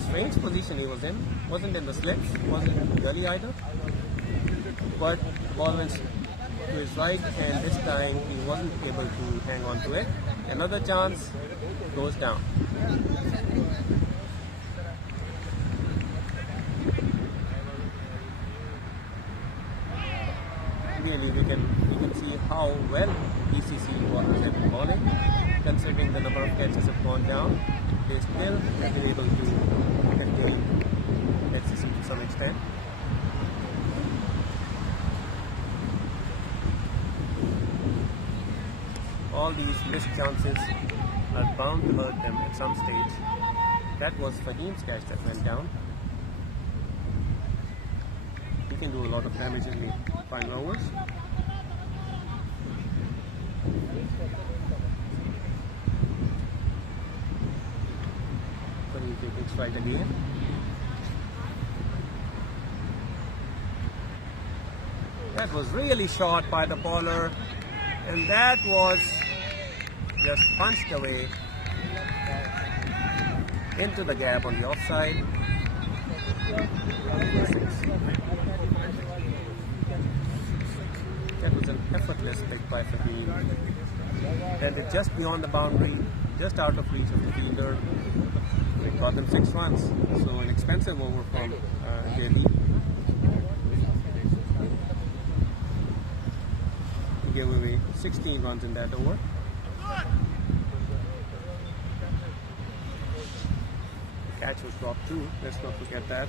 strange position he was in. Wasn't in the slits, wasn't in the gully either. But the ball went to his right, and this time he wasn't able to hang on to it. Another chance, goes down. Really, we can see how well BCC bowlers have been bowling. Considering the number of catches have gone down, they still have been able to contain HCC to some extent. All these missed chances are bound to hurt them at some stage. That was Fahim's catch that went down. He can do a lot of damage in the final overs. Fahim taking strike again. That was really short by the bowler, and that was just punched away into the gap on the offside. That was an effortless pick by Fahim. And it just beyond the boundary, just out of reach of the fielder. It got them 6 runs. So an expensive over from JB. He gave away 16 runs in that over. The catch was dropped too, let's not forget that.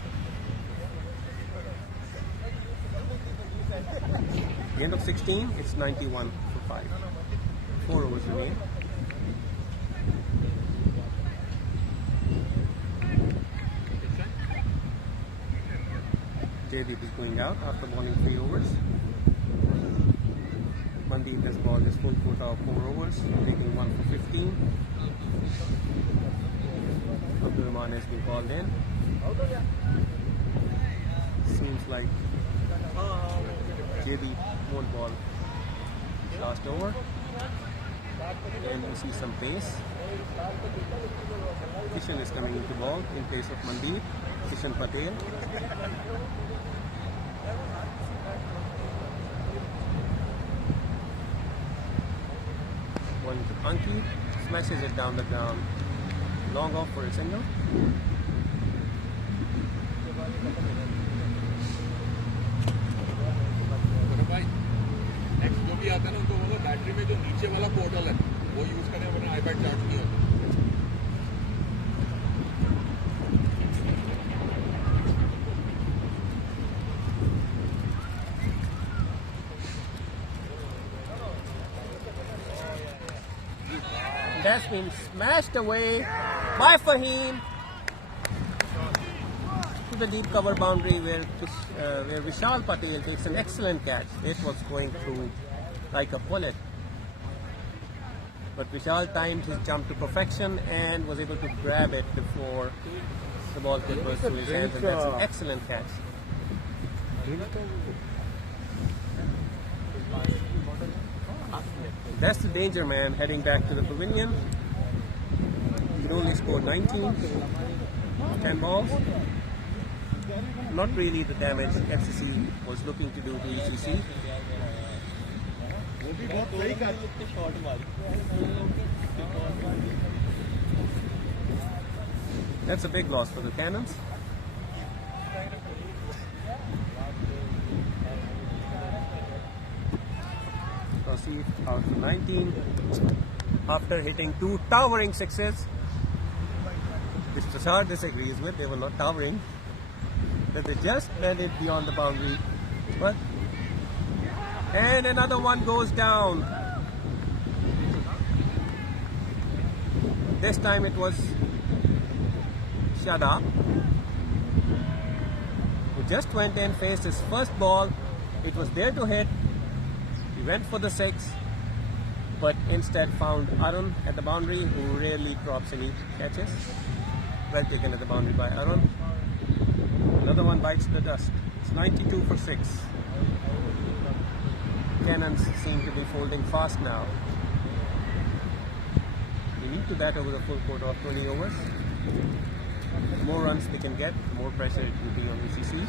The end of 16, it's 91 for 5. 4 overs remain. Jaydeep is going out after bowling 3 overs. Mandeep has bowled his full quota of 4 overs, taking 1 for 15. Abdul Rahman has been called in. Seems like JB won't bowl last over. And we see some pace. Kishan is coming into ball in place of Mandeep. Kishan Patel. One to Anki, smashes it down the ground. Long off for a single. Next जो भी आता है ना उनको बोलो battery में जो नीचे वाला पोर्टल है वो यूज करें वरना आईपैड चार्ज नहीं होता. That's been smashed away by Fahim to the deep cover boundary where Vishal Patel takes an excellent catch. It was going through like a bullet. But Vishal timed his jump to perfection and was able to grab it before the ball could burst through his hands, and that's an excellent catch. That's the danger man heading back to the pavilion. He only scored 19, 10 balls. Not really the damage FCC was looking to do to ECC. That's a big loss for the Cannons. Proceed out to 19 after hitting 2 towering sixes, which Prasad disagrees with. They were not towering, that they just landed beyond the boundary. But and another one goes down. This time it was Shada who just went in, faced his first ball. It was there to hit. He went for the 6, but instead found Arun at the boundary, who rarely drops any catches. Well taken at the boundary by Arun. Another one bites the dust. It's 92 for 6. Cannons seem to be folding fast now. We need to bat over the full quota of 20 overs. The more runs they can get, the more pressure it will be on ECC.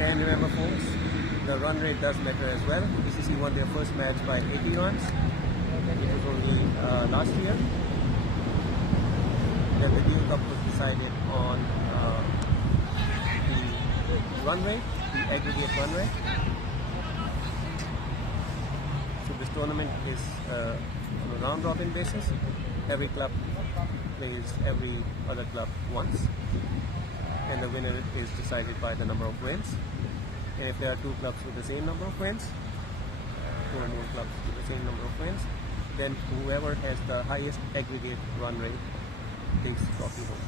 And remember folks, the run rate does matter as well. ECC won their first match by 80 runs. It was only last year. Then the Deal Cup was decided on the run rate, the aggregate run rate. So this tournament is on a round robin basis. Every club plays every other club once, and the winner is decided by the number of wins. And if there are two clubs with the same number of wins, two or more clubs with the same number of wins, then whoever has the highest aggregate run rate takes the trophy home.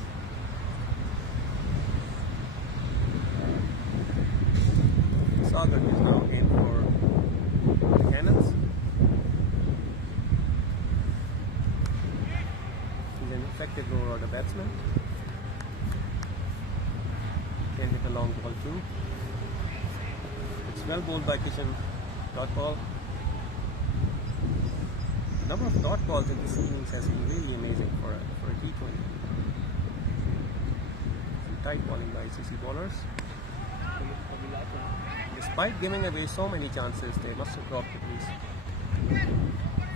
Sagar is now in for the Cannons. He's an effective lower order batsman. Can hit a long ball too. It's well bowled by Kishan. Dot ball. The number of dot balls in this innings has been really amazing for a T20. Some tight bowling by ICC bowlers. Despite giving away so many chances, they must have dropped at least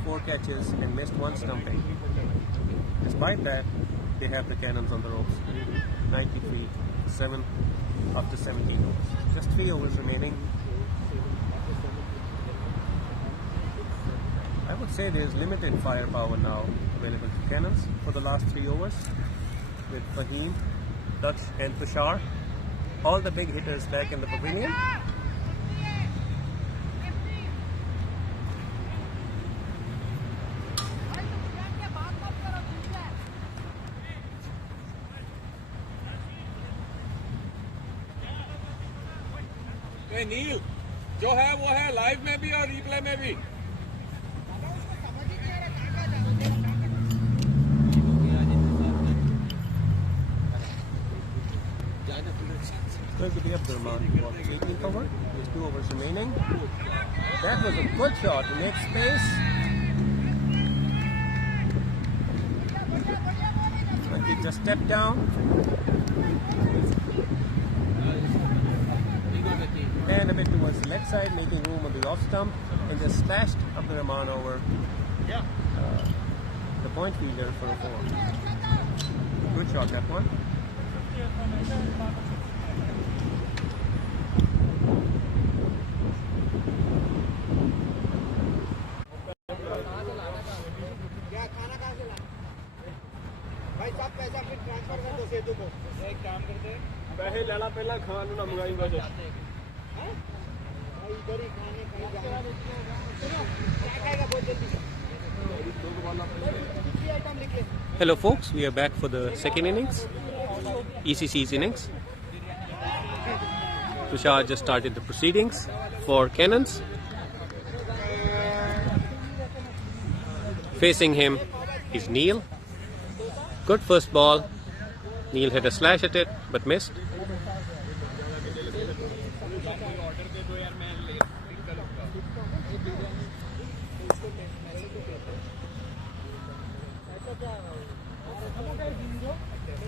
4 catches and missed 1 stumping. Despite that, they have the Cannons on the ropes. 93, 7 after 17 overs. Just 3 overs remaining. I would say there is limited firepower now available to Cannons for the last 3 overs with Fahim, Dutch and Tushar. All the big hitters back in the pavilion. नील जो है वो है live में भी और replay में भी Going to be up there, man. 18th over. There's 2 overs remaining. That was a good shot to make space. And he just stepped down. And a bit towards the leg side, making room on the off stump, and just slashed Abdurrahman over the point fielder for a 4. Good shot, that one. एक काम करते हैं पैसे लेना पहला खान ना मंगाएंगे जो Hello folks, we are back for the second innings, ECC's innings. Tushar just started the proceedings for Cannons. Facing him is Neil. Good first ball. Neil had a slash at it but missed.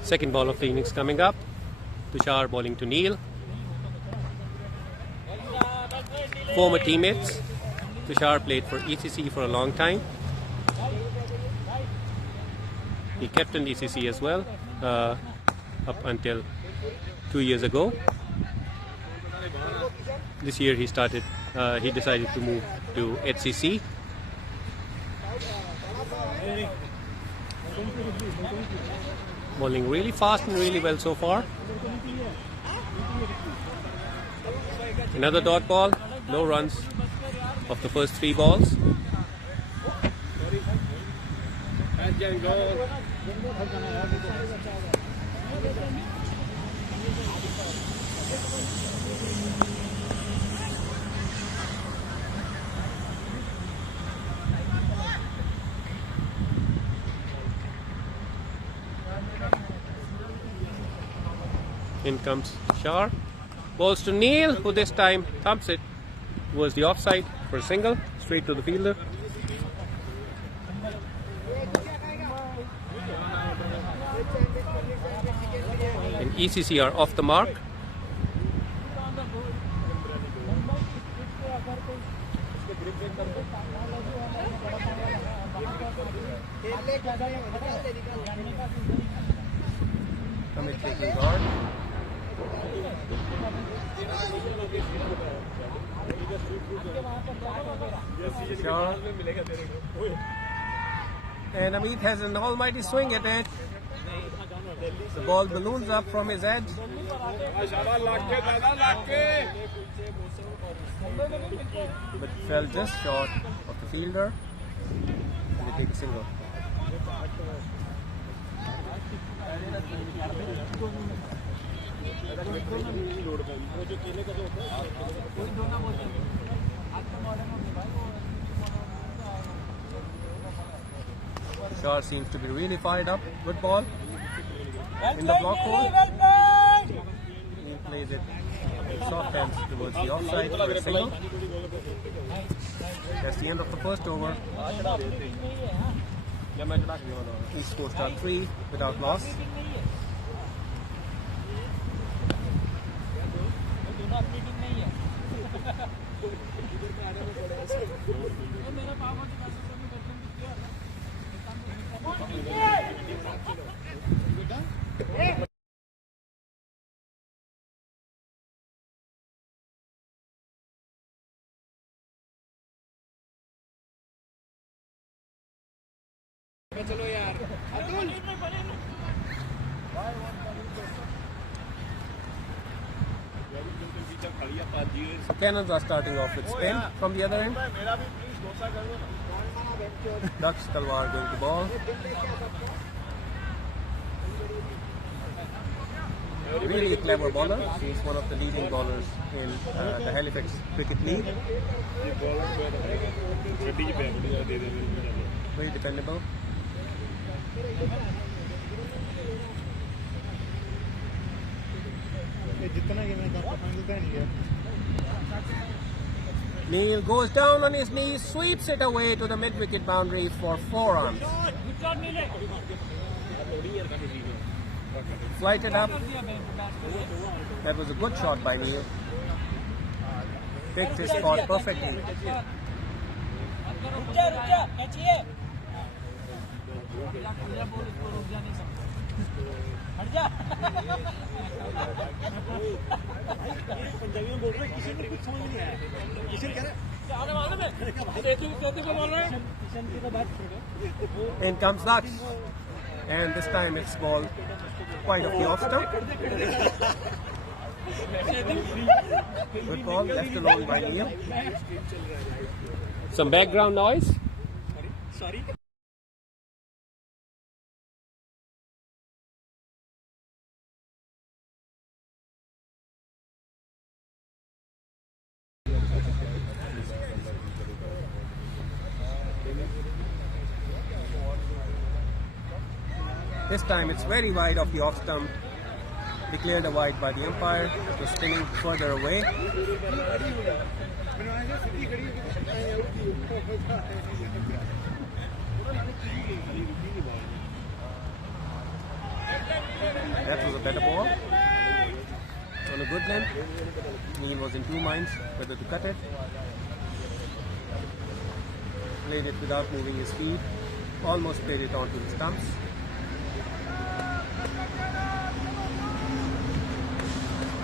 Second ball of the innings coming up. Tushar bowling to Neil. Former teammates. Tushar played for ECC for a long time. He captained ECC as well up until 2 years ago. This year he decided to move to HCC. Bowling really fast and really well so far. Another dot ball, no runs of the first 3 balls. In comes Shar. Balls to Neil, who this time thumps it towards the offside for a single, straight to the fielder. ECC are off the mark. Amit taking guard. Sure. And Amit has an almighty swing at it. The ball balloons up from his edge. But fell just short of the fielder. And they take a single. Shah seems to be really fired up. Good ball. In the block hole. He plays it with soft hands towards the offside for a single. That's the end of the first over. East Coast are 3 without loss. Cannons are starting off with spin from the other end. Daksh Talwar going to ball. Really clever bowler. He's one of the leading bowlers in the Halifax Cricket League. Very dependable. Neil goes down on his knees, sweeps it away to the mid-wicket boundary for 4 runs. Flighted up. That was a good shot by Neil. Picked his spot perfectly. In comes Daksh, and this time it's ball quite off the off stump. Good ball, left alone by Neil. Some background noise. Sorry. This time it's very wide of the off stump. Declared a wide by the umpire. It was spinning further away. That was a better ball. On a good length. Neil was in 2 minds whether to cut it. Played it without moving his feet. Almost played it onto the stumps.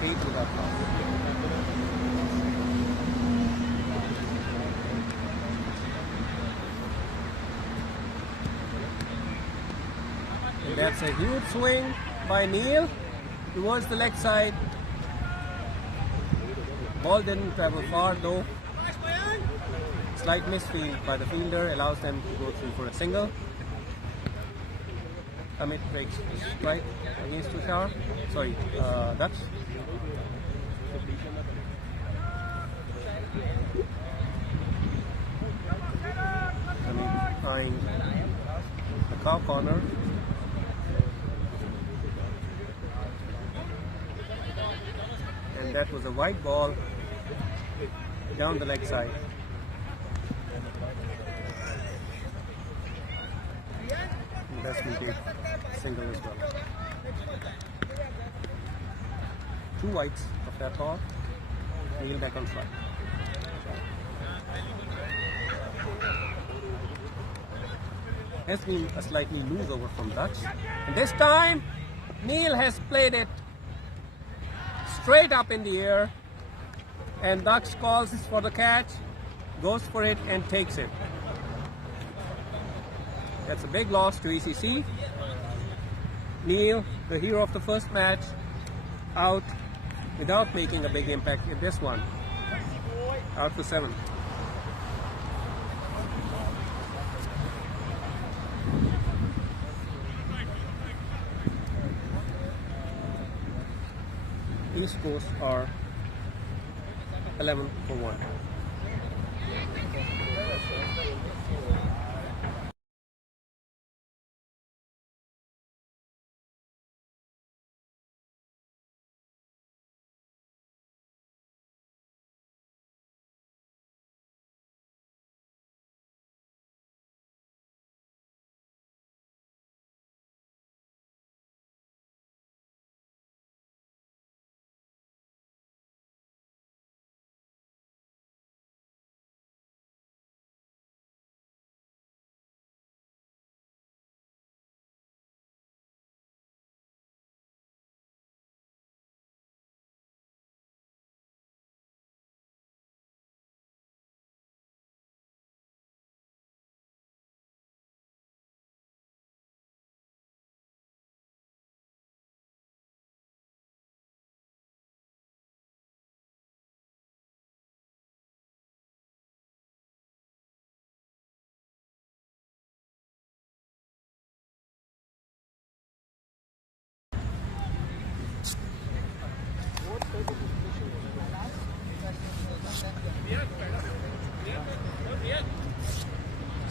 Without loss. And that's a huge swing by Neil towards the leg side. Ball didn't travel far though. Slight misfield by the fielder allows them to go through for a single. Amit breaks the strike against Tushar. Sorry, Daksh. Amit eyeing the cow corner. And that was a wide ball down the leg side. That's we did single as well. 2 wides of that ball. Neil back on strike. Has been a slightly loose over from Dutch. And this time, Neil has played it straight up in the air. And Dutch calls for the catch, goes for it and takes it. That's a big loss to ECC. Neil, the hero of the first match, out without making a big impact in this one. Out for 7. These scores are 11 for 1.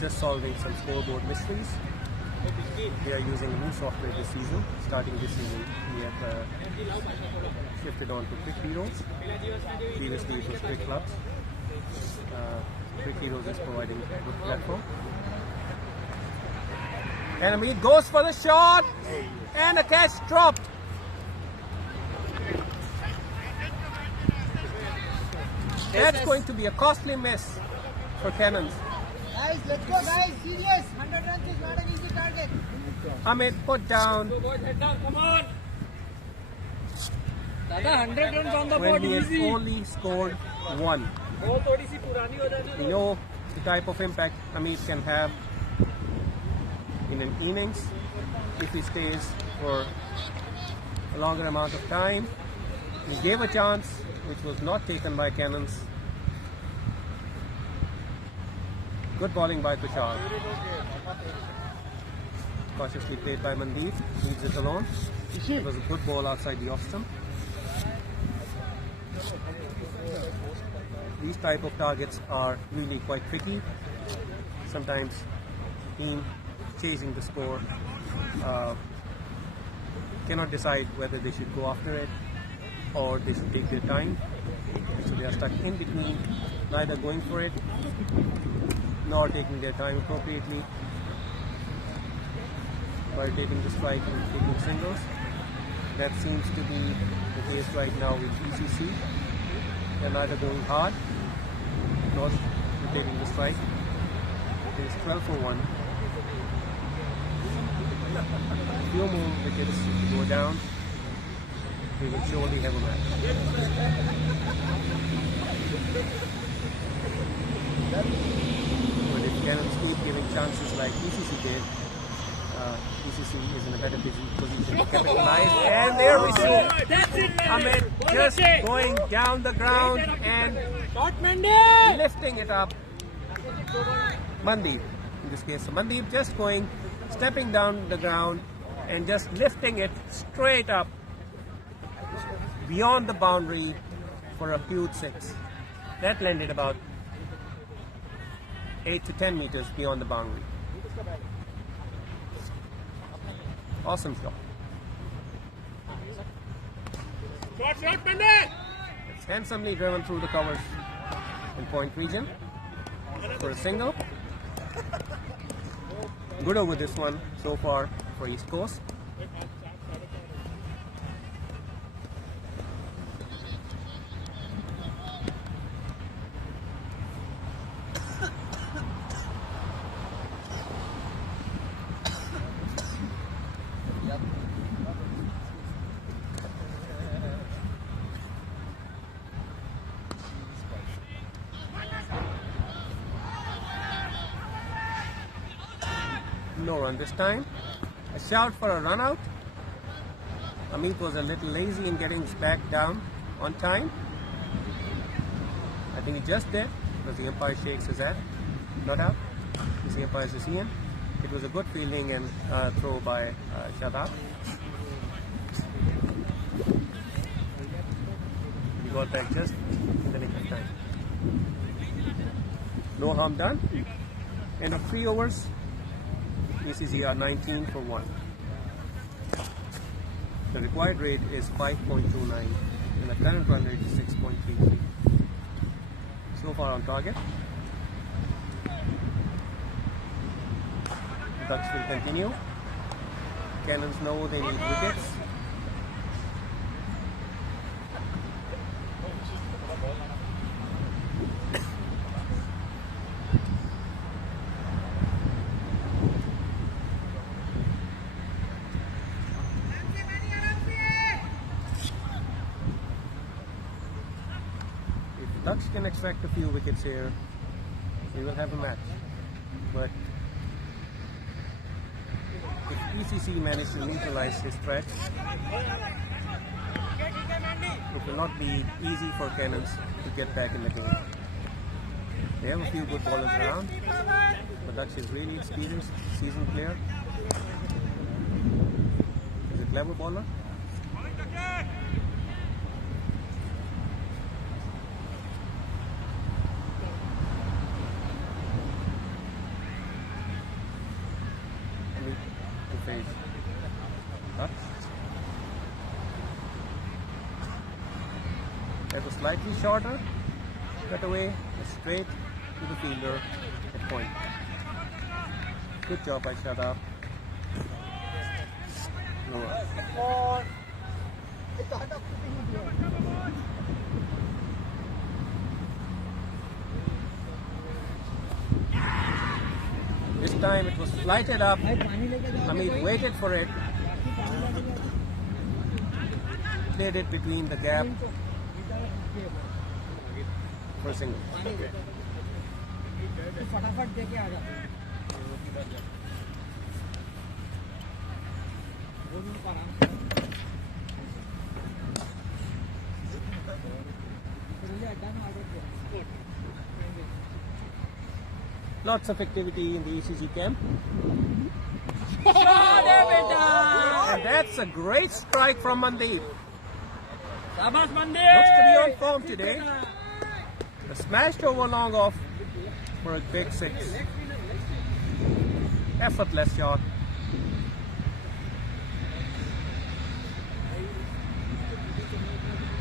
Just solving some scoreboard mysteries. We are using new software this season. Starting this season, we have shifted on to Quick Heroes. Previously, it was Quick Clubs. Quick Heroes is providing a good platform. And Amit goes for the shot, and a catch dropped. That's going to be a costly miss for Cannons. Guys, let's go, guys. Serious. 100 runs is not an easy target. Amit put down. Head down, come on. Dada, 100 runs on the When board, he has easy. only scored 1. Ball थोड़ी सी पुरानी हो जाने We दो. know the type of impact Amit can have in an innings if he stays for a longer amount of time. He gave a chance which was not taken by Cannons. Good bowling by Tushar. Cautiously played by Mandeep. Leaves it alone. It was a good ball outside the off stump. These type of targets are really quite tricky. Sometimes team chasing the score cannot decide whether they should go after it or they should take their time. So they are stuck in between, neither going for it nor taking their time appropriately by taking the strike and taking singles. That seems to be the case right now with ECC. They're neither going hard nor taking the strike. It is 12 for 1. A few more wickets go down. We will surely have a match. But if Cannons keep giving chances like ECC did, ECC is in a better position to capitalize. And there we see That's it, Amit just going down the ground and Shot Mendy. lifting it up. Mandeep, in this case, Mandeep just going, stepping down the ground and just lifting it straight up beyond the boundary for a huge 6. That landed about 8 to 10 meters beyond the boundary. Awesome shot. Shot Mendy. It's handsomely driven through the covers in point region for a single. Good over this one so far for East Coast. no run this time. A shout for a run out. Amit was a little lazy in getting his back down on time. I think he just did because the umpire shakes his head. Not out. The umpire is Ian. It was a good fielding and throw by Shadab. He got back just in the nick of time. No harm done. End of 3 overs. ECC are 19 for 1. The required rate is 5.29 and the current run rate is 6.33. So far on target. Ducks will continue. Cannons know they need wickets. If Ducks can extract a few wickets here, we will have a match. But if ECC manage to neutralize his threat, it will not be easy for Cannons to get back in the game. They have a few good bowlers around, but Ducks is really experienced, seasoned player. He's a clever bowler. That was slightly shorter, cut away, straight to the fielder at point. Good job by Shadab. No run. This time it was flighted up. Amit waited for it. Played it between the gap for a single. Lots of activity in the ECG camp. And that's a great strike from Mandeep. Looks to be on form today. A smashed over long off for a big 6. Effortless shot.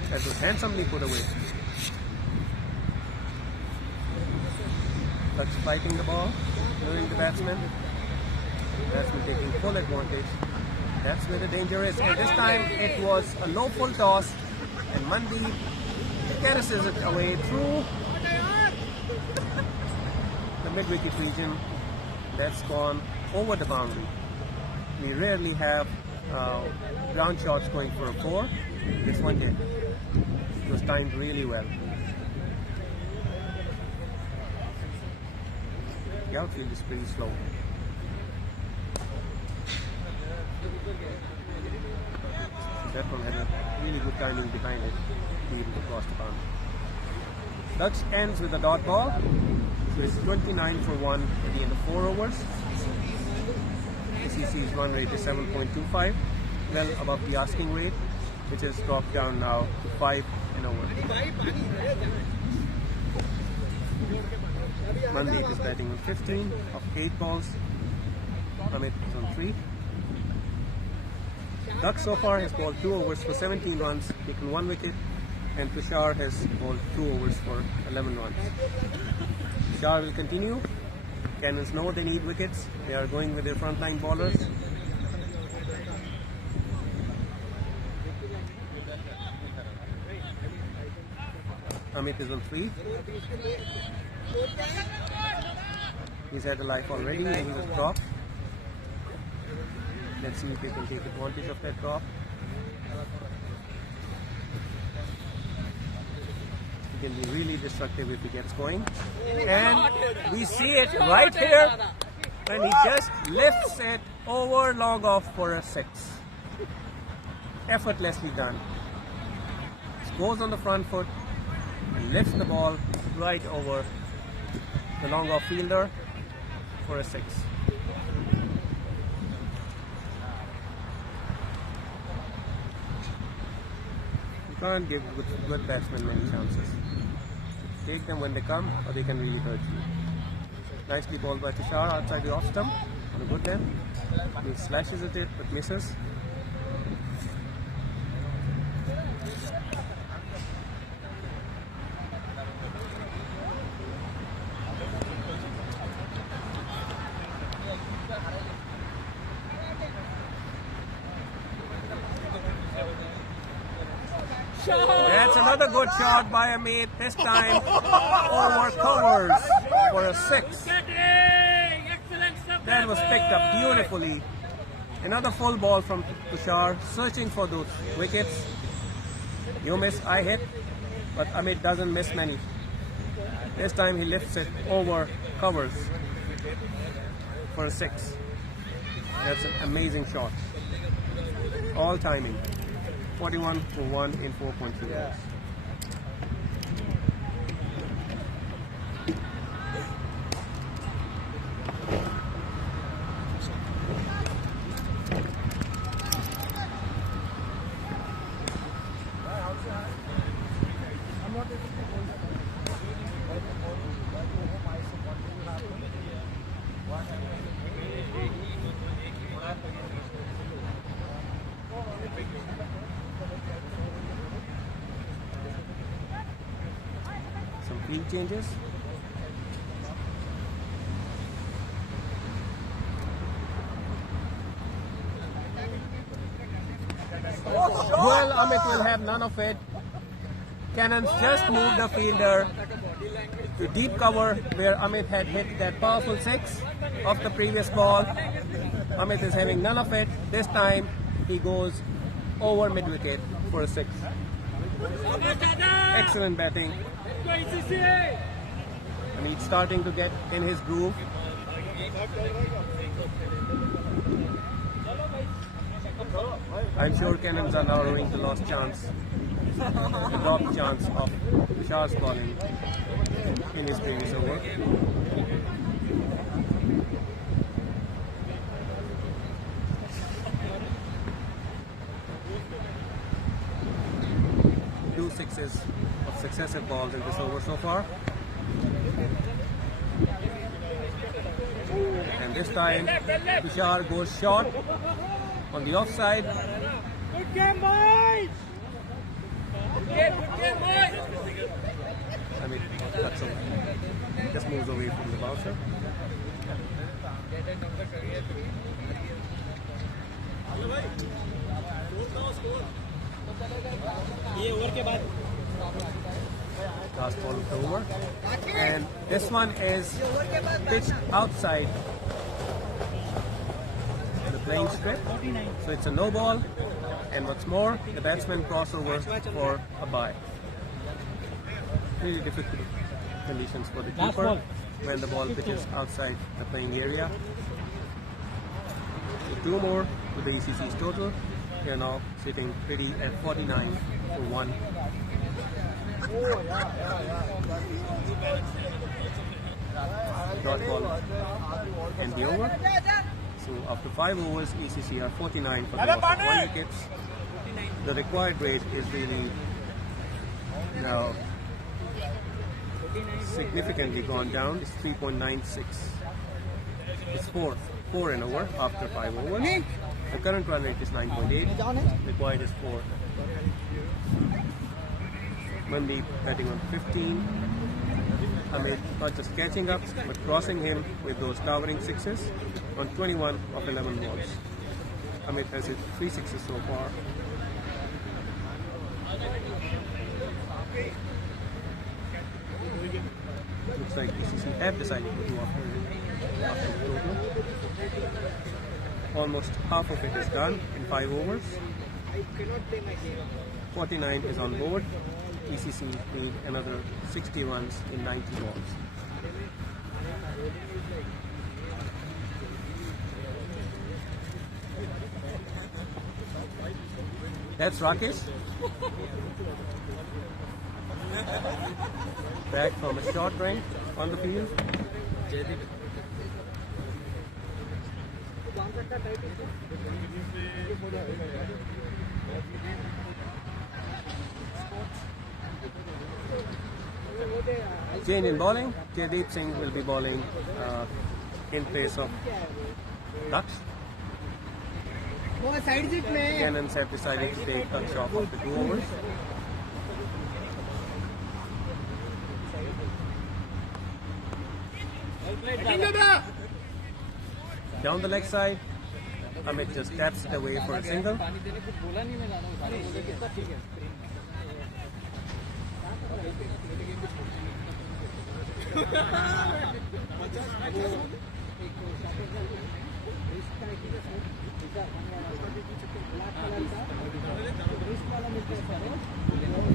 That was handsomely put away. Ducks fighting the ball, knowing the batsman. Batsman taking full advantage. That's where the danger is. And this time it was a low full toss, and Mandeep terraces it away through the mid-wicket region. That's gone over the boundary. We rarely have ground shots going for a 4. This one did. It was timed really well. The outfield is pretty slow. That one had a really good timing behind it to be able to cross the boundary. Ducks ends with a dot ball. So it's 29 for 1 at the end of 4 overs. ECC's run rate is 7.25, well above the asking rate, which has dropped down now to 5 and over. Mandeep is batting on 15 of 8 balls. Amit is on 3. Ducks so far has bowled 2 overs for 17 runs, taken 1 wicket, and Tushar has bowled 2 overs for 11 runs. Tushar will continue. Cannons know they need wickets. They are going with their frontline bowlers. Amit is on 3. He's had a life already and he was dropped. Let's see if he can take advantage of that drop. He can be really destructive if he gets going. And we see it right here. when he just lifts it over long off for a 6. Effortlessly done. Goes on the front foot and lifts the ball right over the long off fielder for a 6. You can't give good batsmen many chances. Take them when they come, or they can really hurt you. Nicely balled by Tushar outside the off stump on a good length. He slashes at it but misses. That's another good shot by Amit, this time over covers for a 6. That was picked up beautifully. Another full ball from Tushar, searching for those wickets. You miss, I hit, but Amit doesn't miss many. This time he lifts it over covers for a 6. That's an amazing shot. All timing. 41 for 1 in 4.2 balls. Some field changes. Well, Amit will have none of it. Cannons just moved the fielder to deep cover where Amit had hit that powerful 6 of the previous ball. Amit is having none of it. This time he goes over mid-wicket for a 6. Excellent batting. And he's starting to get in his groove. I'm sure cannons are narrowing the lost chance, the dropped chance of Tushar's bowling in his previous over. Two 6s of successive balls in this over so far. And this time Tushar goes short on the offside. Good game, boys! I mean, that's all. Just moves away from the bouncer. Last ball of the over. And this one is pitched outside the playing strip. So it's a no ball. And what's more, the batsman crossover for a bye. Really difficult conditions for the keeper when the ball pitches outside the playing area. So 2 more to the ECC's total. We are now sitting pretty at 49 for 1. Dot ball and the over. So after 5 overs, ECC are 49 for the loss of 1 wickets. The required rate is really now significantly gone down. It's 3.96. It's 4 and over after 5 overs. The current run rate is 9.8. Required is 4. Mandeep batting on 15. Amit not just catching up but crossing him with those towering 6s on 21 of 11 balls. Amit has hit 3 6s so far. Looks like ECC have decided to do after the total. Almost half of it is done in 5 overs. 49 is on board. ECC need another 60 runs in 90 balls. That's Rakesh. Back from a short range on the field. Change in bowling. Jaideep Singh will be bowling in place of Daksh. वो side seat में Cannons have decided to take Daksh off after 2 overs. Down the leg side, Amit just taps it away for a single.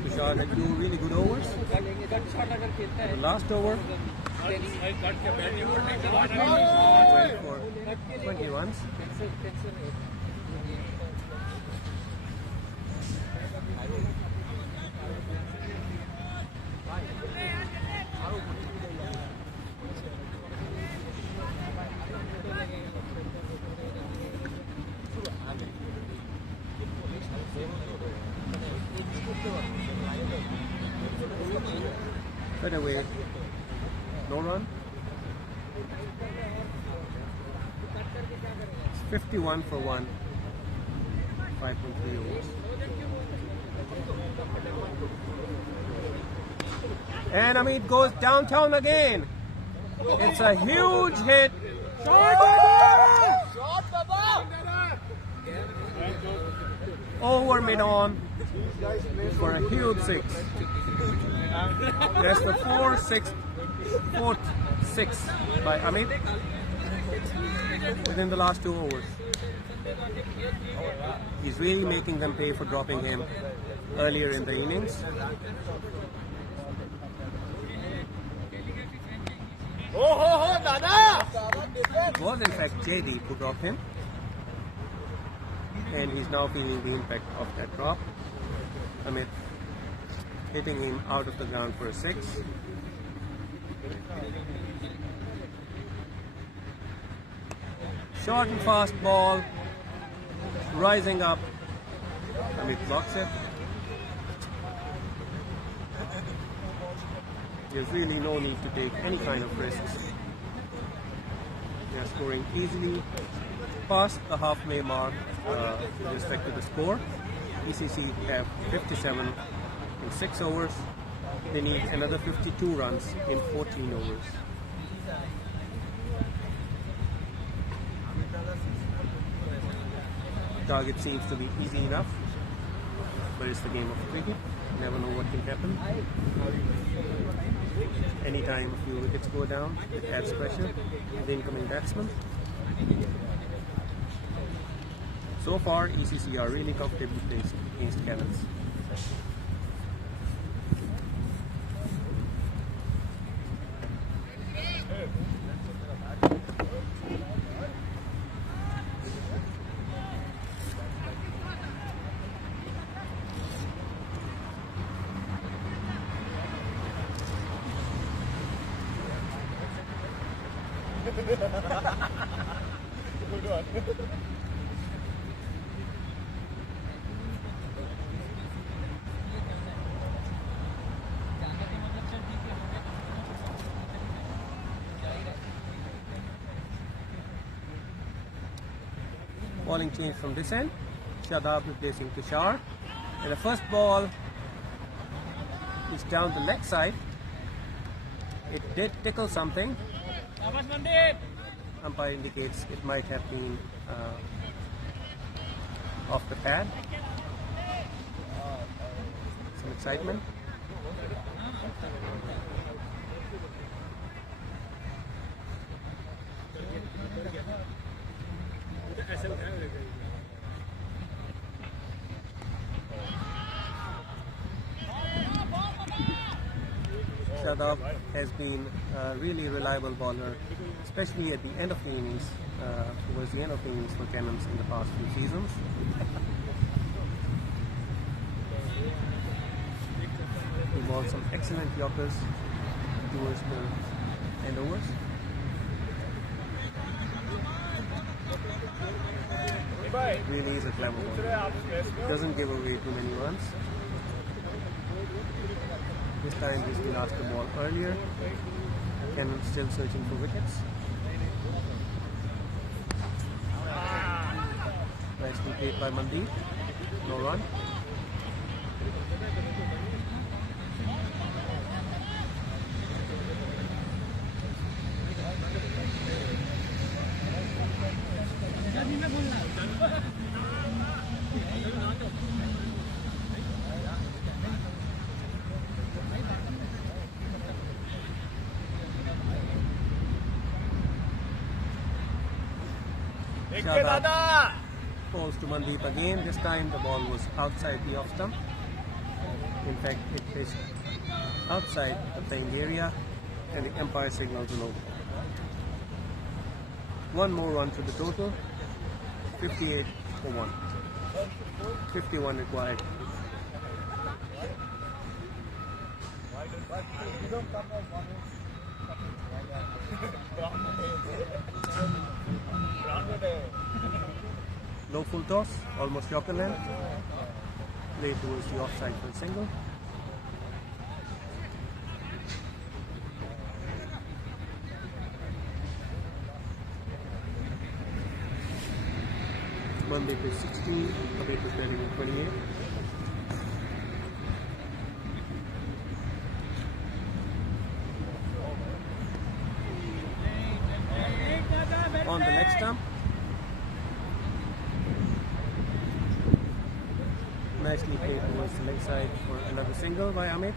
Tushar had 2 really good overs. The last over, went for 20 runs. Fed away, no run. It's 51 for 1, 5.3 overs. And Amit goes downtown again. It's a huge hit. Over mid-on for a huge 6. That's the 4th 6 by Amit within the last 2 overs. He's really making them pay for dropping him earlier in the innings. It was in fact JD who dropped him, and he's now feeling the impact of that drop. Amit hitting him out of the ground for a 6. Short and fast ball, rising up. Amit blocks it. There's really no need to take any kind of risks. They are scoring easily past the halfway mark with respect to the score. ECC have 57 in 6 overs. They need another 52 runs in 14 overs. Target seems to be easy enough, but it's the game of cricket. You never know what can happen. Anytime a few wickets go down, it adds pressure to the incoming batsman. So far, ECC are really comfortably placed against Cannons. Bowling change from this end. Shadab replacing Tushar. And the first ball is down the leg side. It did tickle something. Umpire indicates it might have been off the pad. Some excitement. Shadab has been a really reliable bowler, especially at the end of the innings, towards the end of the innings for Cannons in the past few seasons. ball some excellent Yorkers towards the end overs. Really is a clever ball. Doesn't give away too many runs. This time he's been asked the ball earlier. Cannon still searching for wickets. Nicely played by Mandeep. No run. Shadab falls to Mandeep again. This time the ball was outside the off stump. In fact, it pitched outside the playing area and the umpire signals an over. One more run to the total. 58 for 1. 51 required. Low full toss, almost Yorker length. Play towards the offside for a single. Mandeep is 16, Abid is batting at 28. On the leg stump. Nicely played towards the leg side for another single by Amit.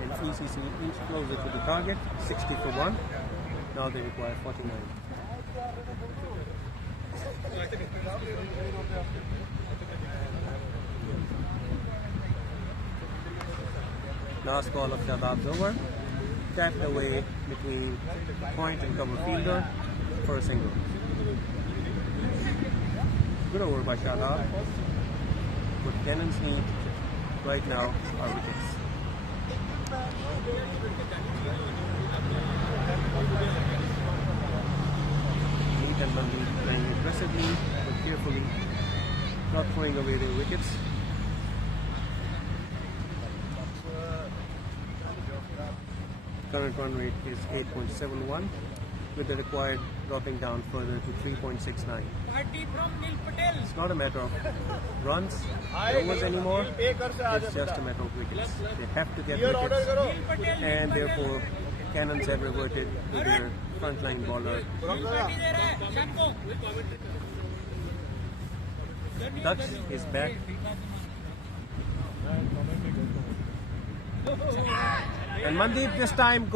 And ECC inch closer to the target, 60 for 1. Now they require 49. Last ball of Shadab's over. Tapped away between point and cover fielder for a single. Good over by Shadab. But Cannon's need right now are wickets. Neat and Mandeep playing aggressively but carefully, not throwing away their wickets. Current run rate is 8.71, with the required dropping down further to 3.69. It's not a matter of runs, overs anymore, it's just a matter of wickets. They have to get wickets, and therefore Cannons have reverted to their frontline bowler. Dutch is back. And Mandeep this time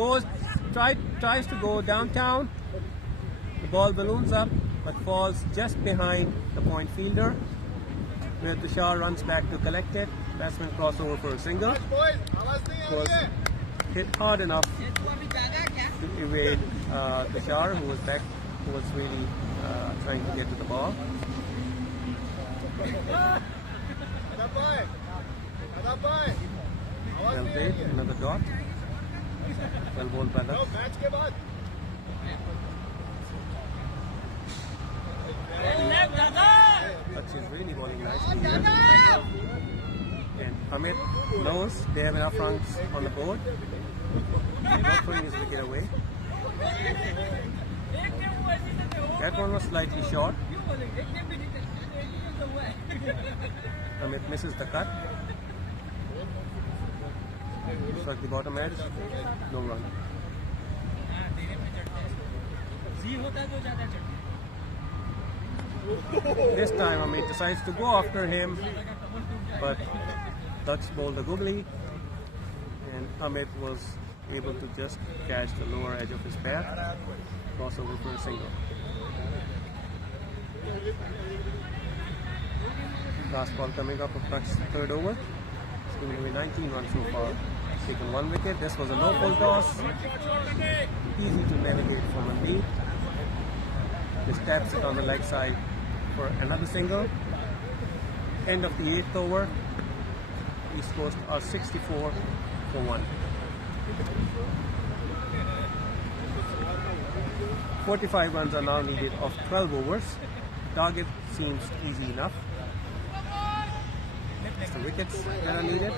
tries to go downtown. The ball balloons up but falls just behind the point fielder, where Tushar runs back to collect it. Batsman crossover for a single. Was hit hard enough to evade Tushar, who was really trying to get to the ball. Well played, another dot. Well bowled by Dutch. Dutch is really bowling nicely here. And Amit knows they have enough runs on the board. Not throwing his wicket away. That one was slightly short. Amit misses the cut. Struck the bottom edge. No run. This time Amit decides to go after him, but Dutch bowled a googly, and Amit was able to just catch the lower edge of his bat, crossover for a single. Last ball coming up of Dutch's third over. It's going to be 19 runs so far. Taken one wicket. This was a no full toss. Easy to navigate for Mandeep. Just taps it on the leg side for another single. end of the 8th over, East Coast are 64 for 1. 45 runs are now needed of 12 overs. Target seems easy enough. It's the wickets that are needed.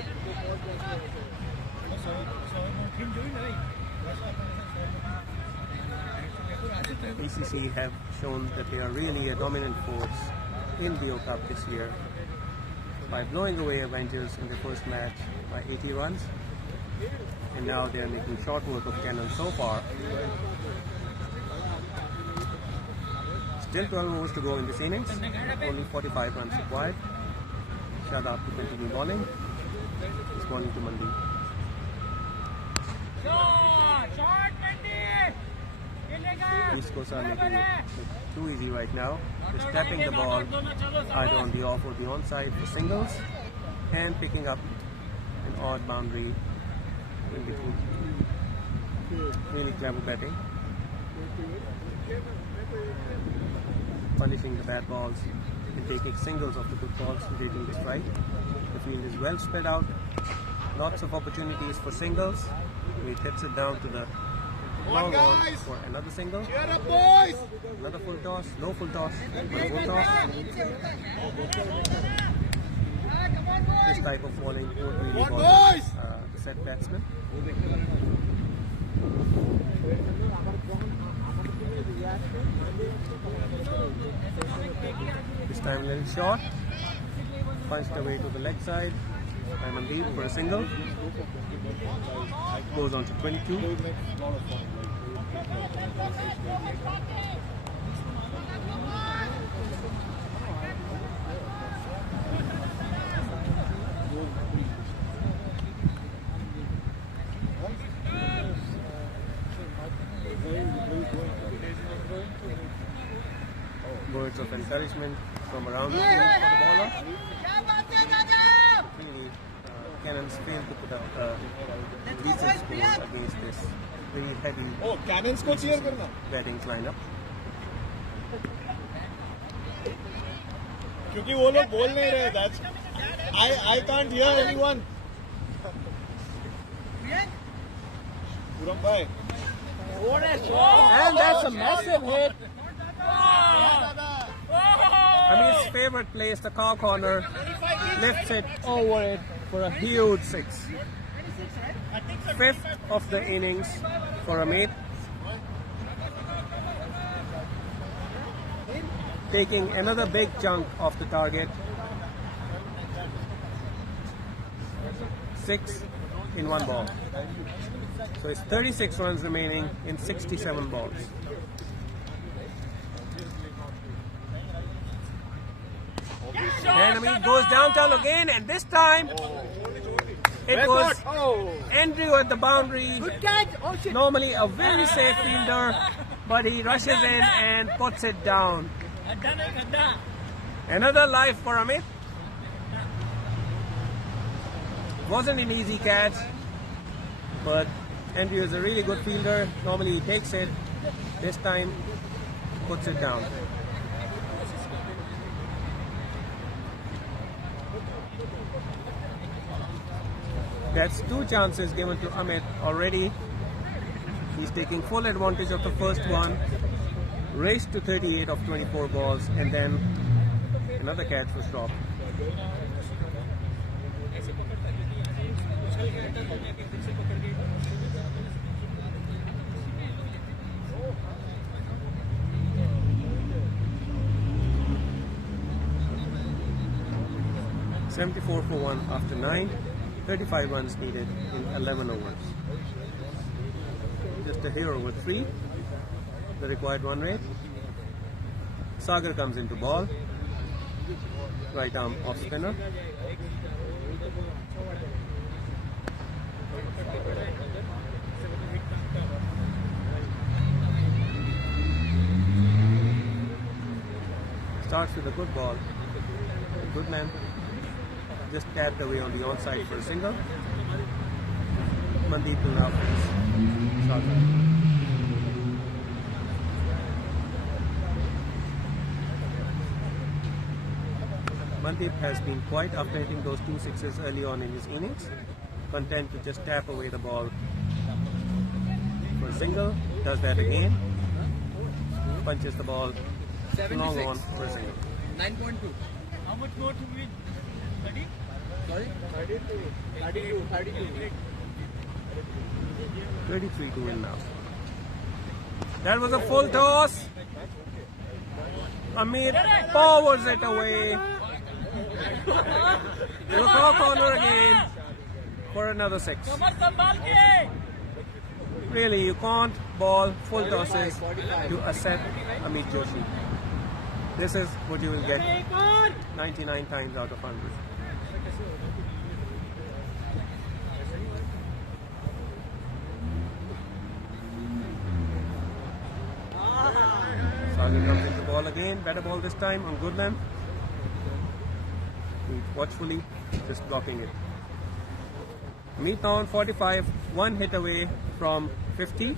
BCC have shown that they are really a dominant force in Deo Cup this year by blowing away Avengers in the first match by 80 runs, and now they are making short work of Cannon so far. Still 12 overs to go in this innings, only 45 runs required. Shadab to continue bowling. He's bowling to Mandi. East Coast are making it too easy right now. They're stepping the ball either on the off or the onside for singles and picking up an odd boundary in between. Really clever batting. Punishing the bad balls and taking singles of the good balls and taking the strike. The field is well spread out. Lots of opportunities for singles. He hits it down to the long on for another single. Cheer up, boys! Another full toss, no full toss, but full toss. This type of bowling won't really bother the set batsman. This time a little short, punched away to the leg side. Mandeep for a single. Goes on to 22. Words of encouragement from around the field for the bowler. Really, Cannons failed to put up decent score against this very heavy Cannons को cheer करना. batting lineup. क्योंकि वो लोग बोल नहीं रहे. That's I can't hear anyone. Puram bhai. And that's a massive hit. I mean, his favorite place, the cow corner, lifts it over it for a huge 6. 5th of the innings for Amit. Taking another big chunk off the target. 6 in 1 ball. So it's 36 runs remaining in 67 balls. And Amit goes downtown again, and this time it was Andrew at the boundary. Good catch. Oh shit. Normally a very safe fielder, but he rushes in and puts it down. Another life for Amit. Wasn't an easy catch, but Andrew is a really good fielder. Normally he takes it. This time puts it down. That's 2 chances given to Amit already. He's taking full advantage of the first one. Raced to 38 of 24 balls, and then another catch was dropped. $74 for 1 after 9. 35 runs needed in 11 overs. Just a hero with 3, the required run rate. Sagar comes into ball. Right arm off spinner. Starts with a good ball. Good man. Just tapped away on the onside for a single. Mandeep will now face Sagar. Amandeep has been quiet after hitting those 2 sixes early on in his innings, content to just tap away the ball for a single. Does that again, punches the ball long on for a single. 9.2. How much more to win? 30? Sorry? 32. 33 to win now. That was a full toss. Amit powers it away. Look corner again for another 6. Really, you can't ball full tosses to Asad Amit Joshi. This is what you will get 99 times out of 100. Sagar comes into the ball again. Better ball this time on good length. Watchfully, just blocking it. Meet now on 45, 1 hit away from 50.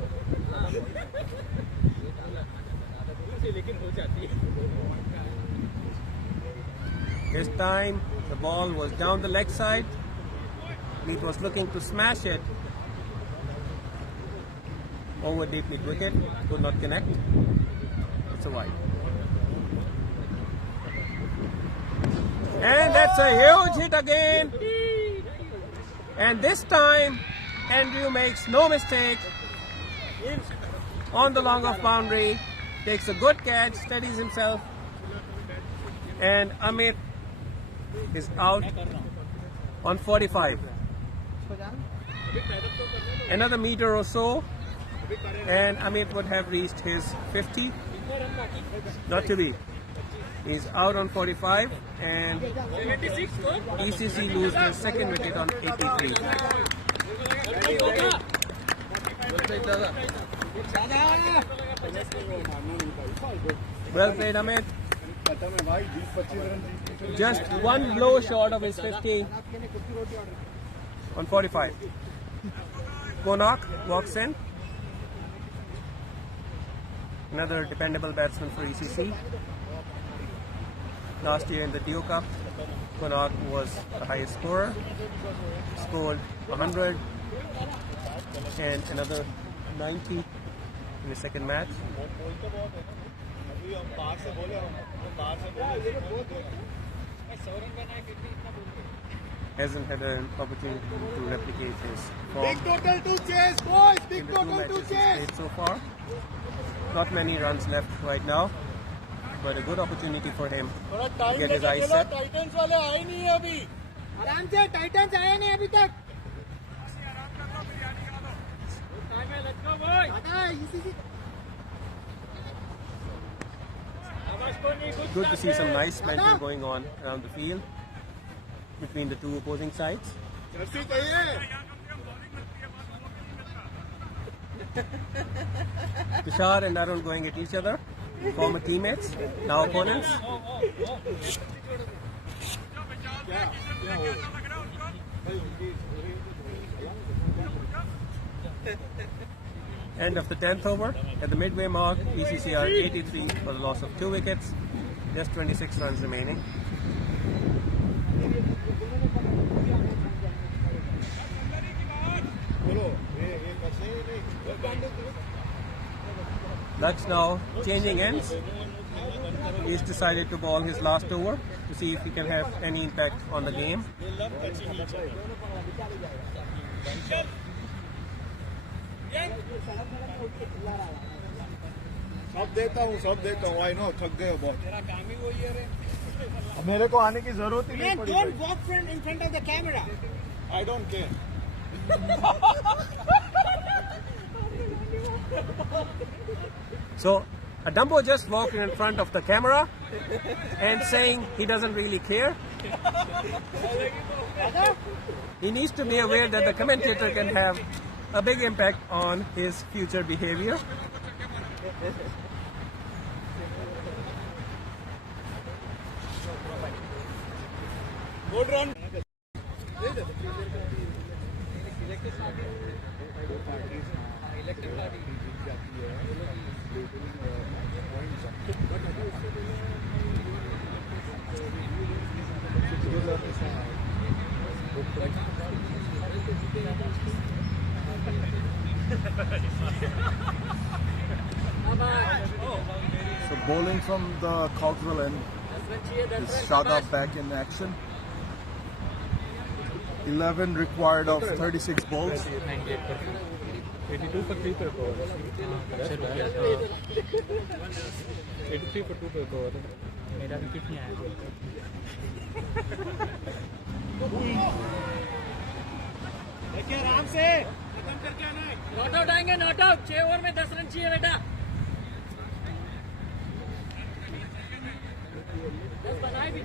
This time the ball was down the leg side. Meet was looking to smash it over deep mid wicket, could not connect. It's a wide. And that's a huge hit again. And this time, Andrew makes no mistake on the long off boundary, takes a good catch, steadies himself, and Amit is out on 45. Another meter or so, and Amit would have reached his 50. Not to be. He's out on 45, and ECC lose their second wicket on 83. Well played, Amit. Just one blow short of his 50 on 45. Konak walks in. Another dependable batsman for ECC. Last year in the Deo Cup, Konak was the highest scorer, scored 100 and another 90 in the second match. Hasn't had an opportunity to replicate his form. Big total to chase, boys. Big in the 2 total matches to he's chase. played so far. Not many runs left right now, but a good opportunity for him to get his eyes set. Titans वाले आए नहीं है अभी. आराम से Titans आए नहीं अभी तक. Good to see some nice banter going on around the field between the two opposing sides. Jersey चाहिए. Tushar and Arun going at each other, former teammates, now opponents. End of the 10th over. At the midway mark, ECC are 83 for the loss of 2 wickets. Just 26 runs remaining. That's now changing ends. He's decided to ball his last over to see if he can have any impact on the game. सब देता हूँ I know थक गए बहुत. मेरे को आने की जरूरत ही नहीं Man, पड़ी. don't walk in front of the camera. I don't care. So, Adambo just walked in front of the camera and saying he doesn't really care. He needs to be aware that the commentator can have a big impact on his future behavior. Good run. Bowling from the Cogswell end is Shadab back in action. 11 required of 36 balls. 82 for 3 per over. That's bad. 83 for 2 per over. मेरा wicket नहीं आया. देखिए आराम से खत्म करके आना है. नॉट आउट आएंगे, नॉट आउट. 6 ओवर में 10 रन चाहिए बेटा. 10 बनाए भी.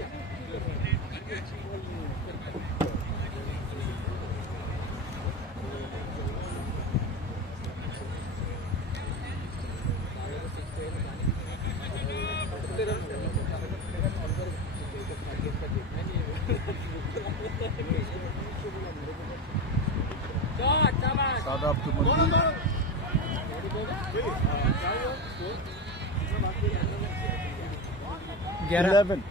Shadab to Mandi. 11.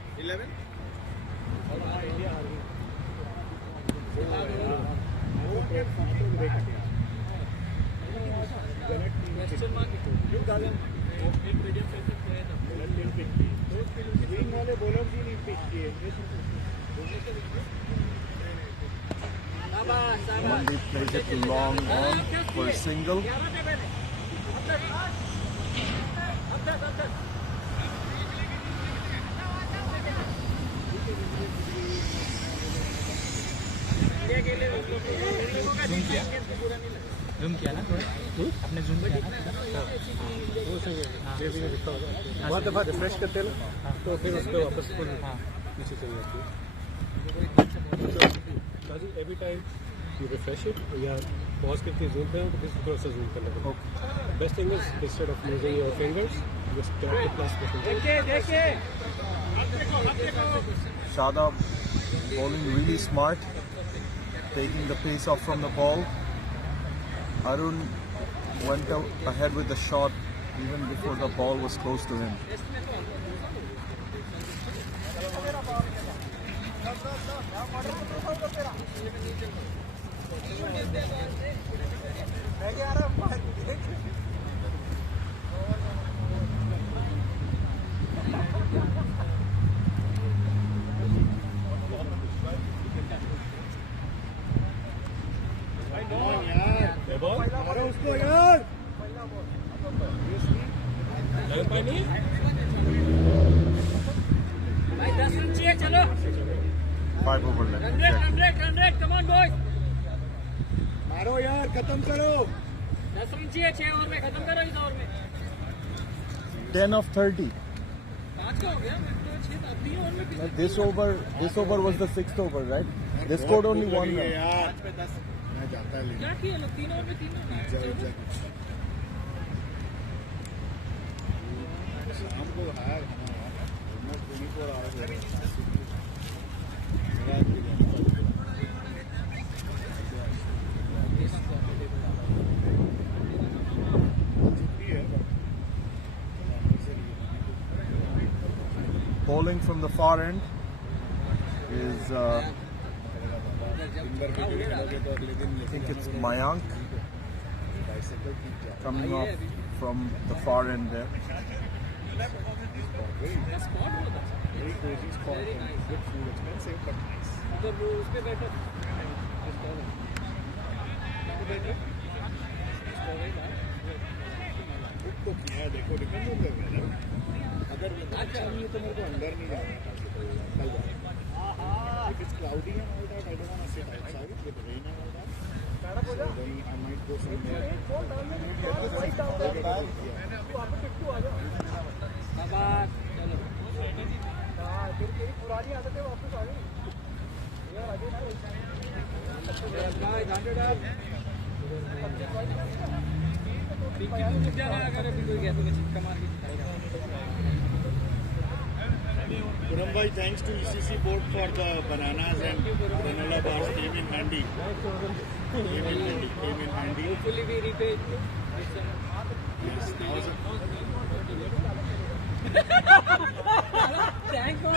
Mandi plays it long on for a single. Zoom किया ना थोड़ा. आपने जूम किया ना. बहुत दफा रिफ्रेश करते हैं ना, तो फिर उसको वापस फुल नीचे चली जाती है. Every time you refresh it, या pause करके zoom पे हो तो फिर थोड़ा सा zoom करना पड़ेगा. Best thing is instead of using your fingers, just tap the plus button. देखिए. Shadab bowling really smart, taking the pace off from the ball. Arun went ahead with the shot even before the ball was close to him. उसको यार. भाई 10 run चाहिए. चलो 5 over left. 100. Come on boys. मारो यार, खत्म करो. 10 run चाहिए 6 ओवर में. खत्म करो इस ओवर में. 10 of 30. 5 का हो गया. 6 था. 3 ओवर में. This over was the 6th over, right? They scored only 1 run. यार 5 पे 10 मैं जाता है. क्या किया लोग? 3 ओवर में 3 रन. हमको hire almost 24 hours. Bowling from the far end is I think it's Mayank coming off from the far end there. Very cozy spot. Good food, expensive but nice. उधर वो उस पे बैठो. बुक तो किया, देखो डिपेंड होता है ना. अगर अच्छा नहीं तो मेरे को अंदर नहीं जाना है. कल जाना. If it's cloudy and all that, I don't want to sit outside with rain and all that. So then I might go somewhere. पुरानी आदतें वापस आ गई. Puram bhai, thanks to ECC board for the bananas and granola bars. Came in handy. Hopefully we repay. Yes, was Thank you.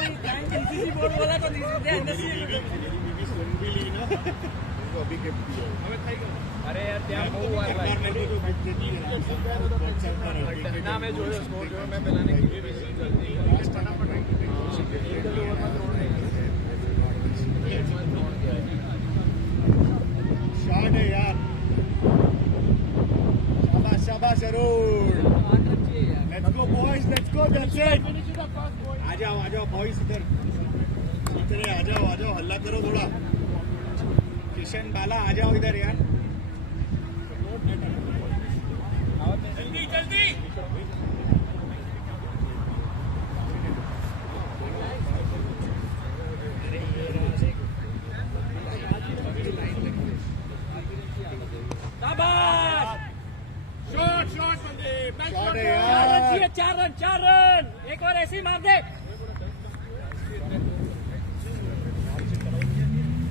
ECC board बोला तो नहीं सुनते. मेरी बीवी सुन भी ली ना. वो अभी गिफ्ट दिया. अरे यार क्या बहुत हुआ है मेरे को गिफ्ट देती है ना. मैं जो मैं मिलाने के लिए boys, let's go. That's it. आ जाओ boys इधर. इधर आ जाओ हल्ला करो थोड़ा. किशन बाला आ जाओ इधर यार. जल्दी. चार रन एक और ऐसे ही मार दे.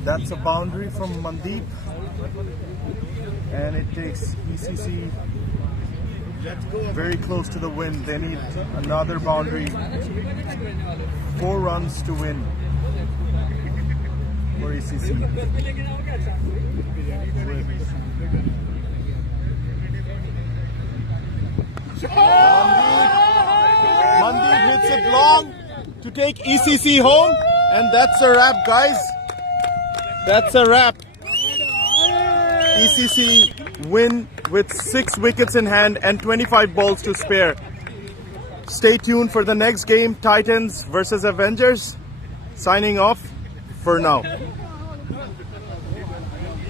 That's a boundary from Mandeep, and it takes ECC very close to the win. They need another boundary, 4 runs to win for ECC. Mandeep hits it long to take ECC home, and that's a wrap, guys. That's a wrap. ECC win with 6 wickets in hand and 25 balls to spare. Stay tuned for the next game, Titans versus Avengers. Signing off for now.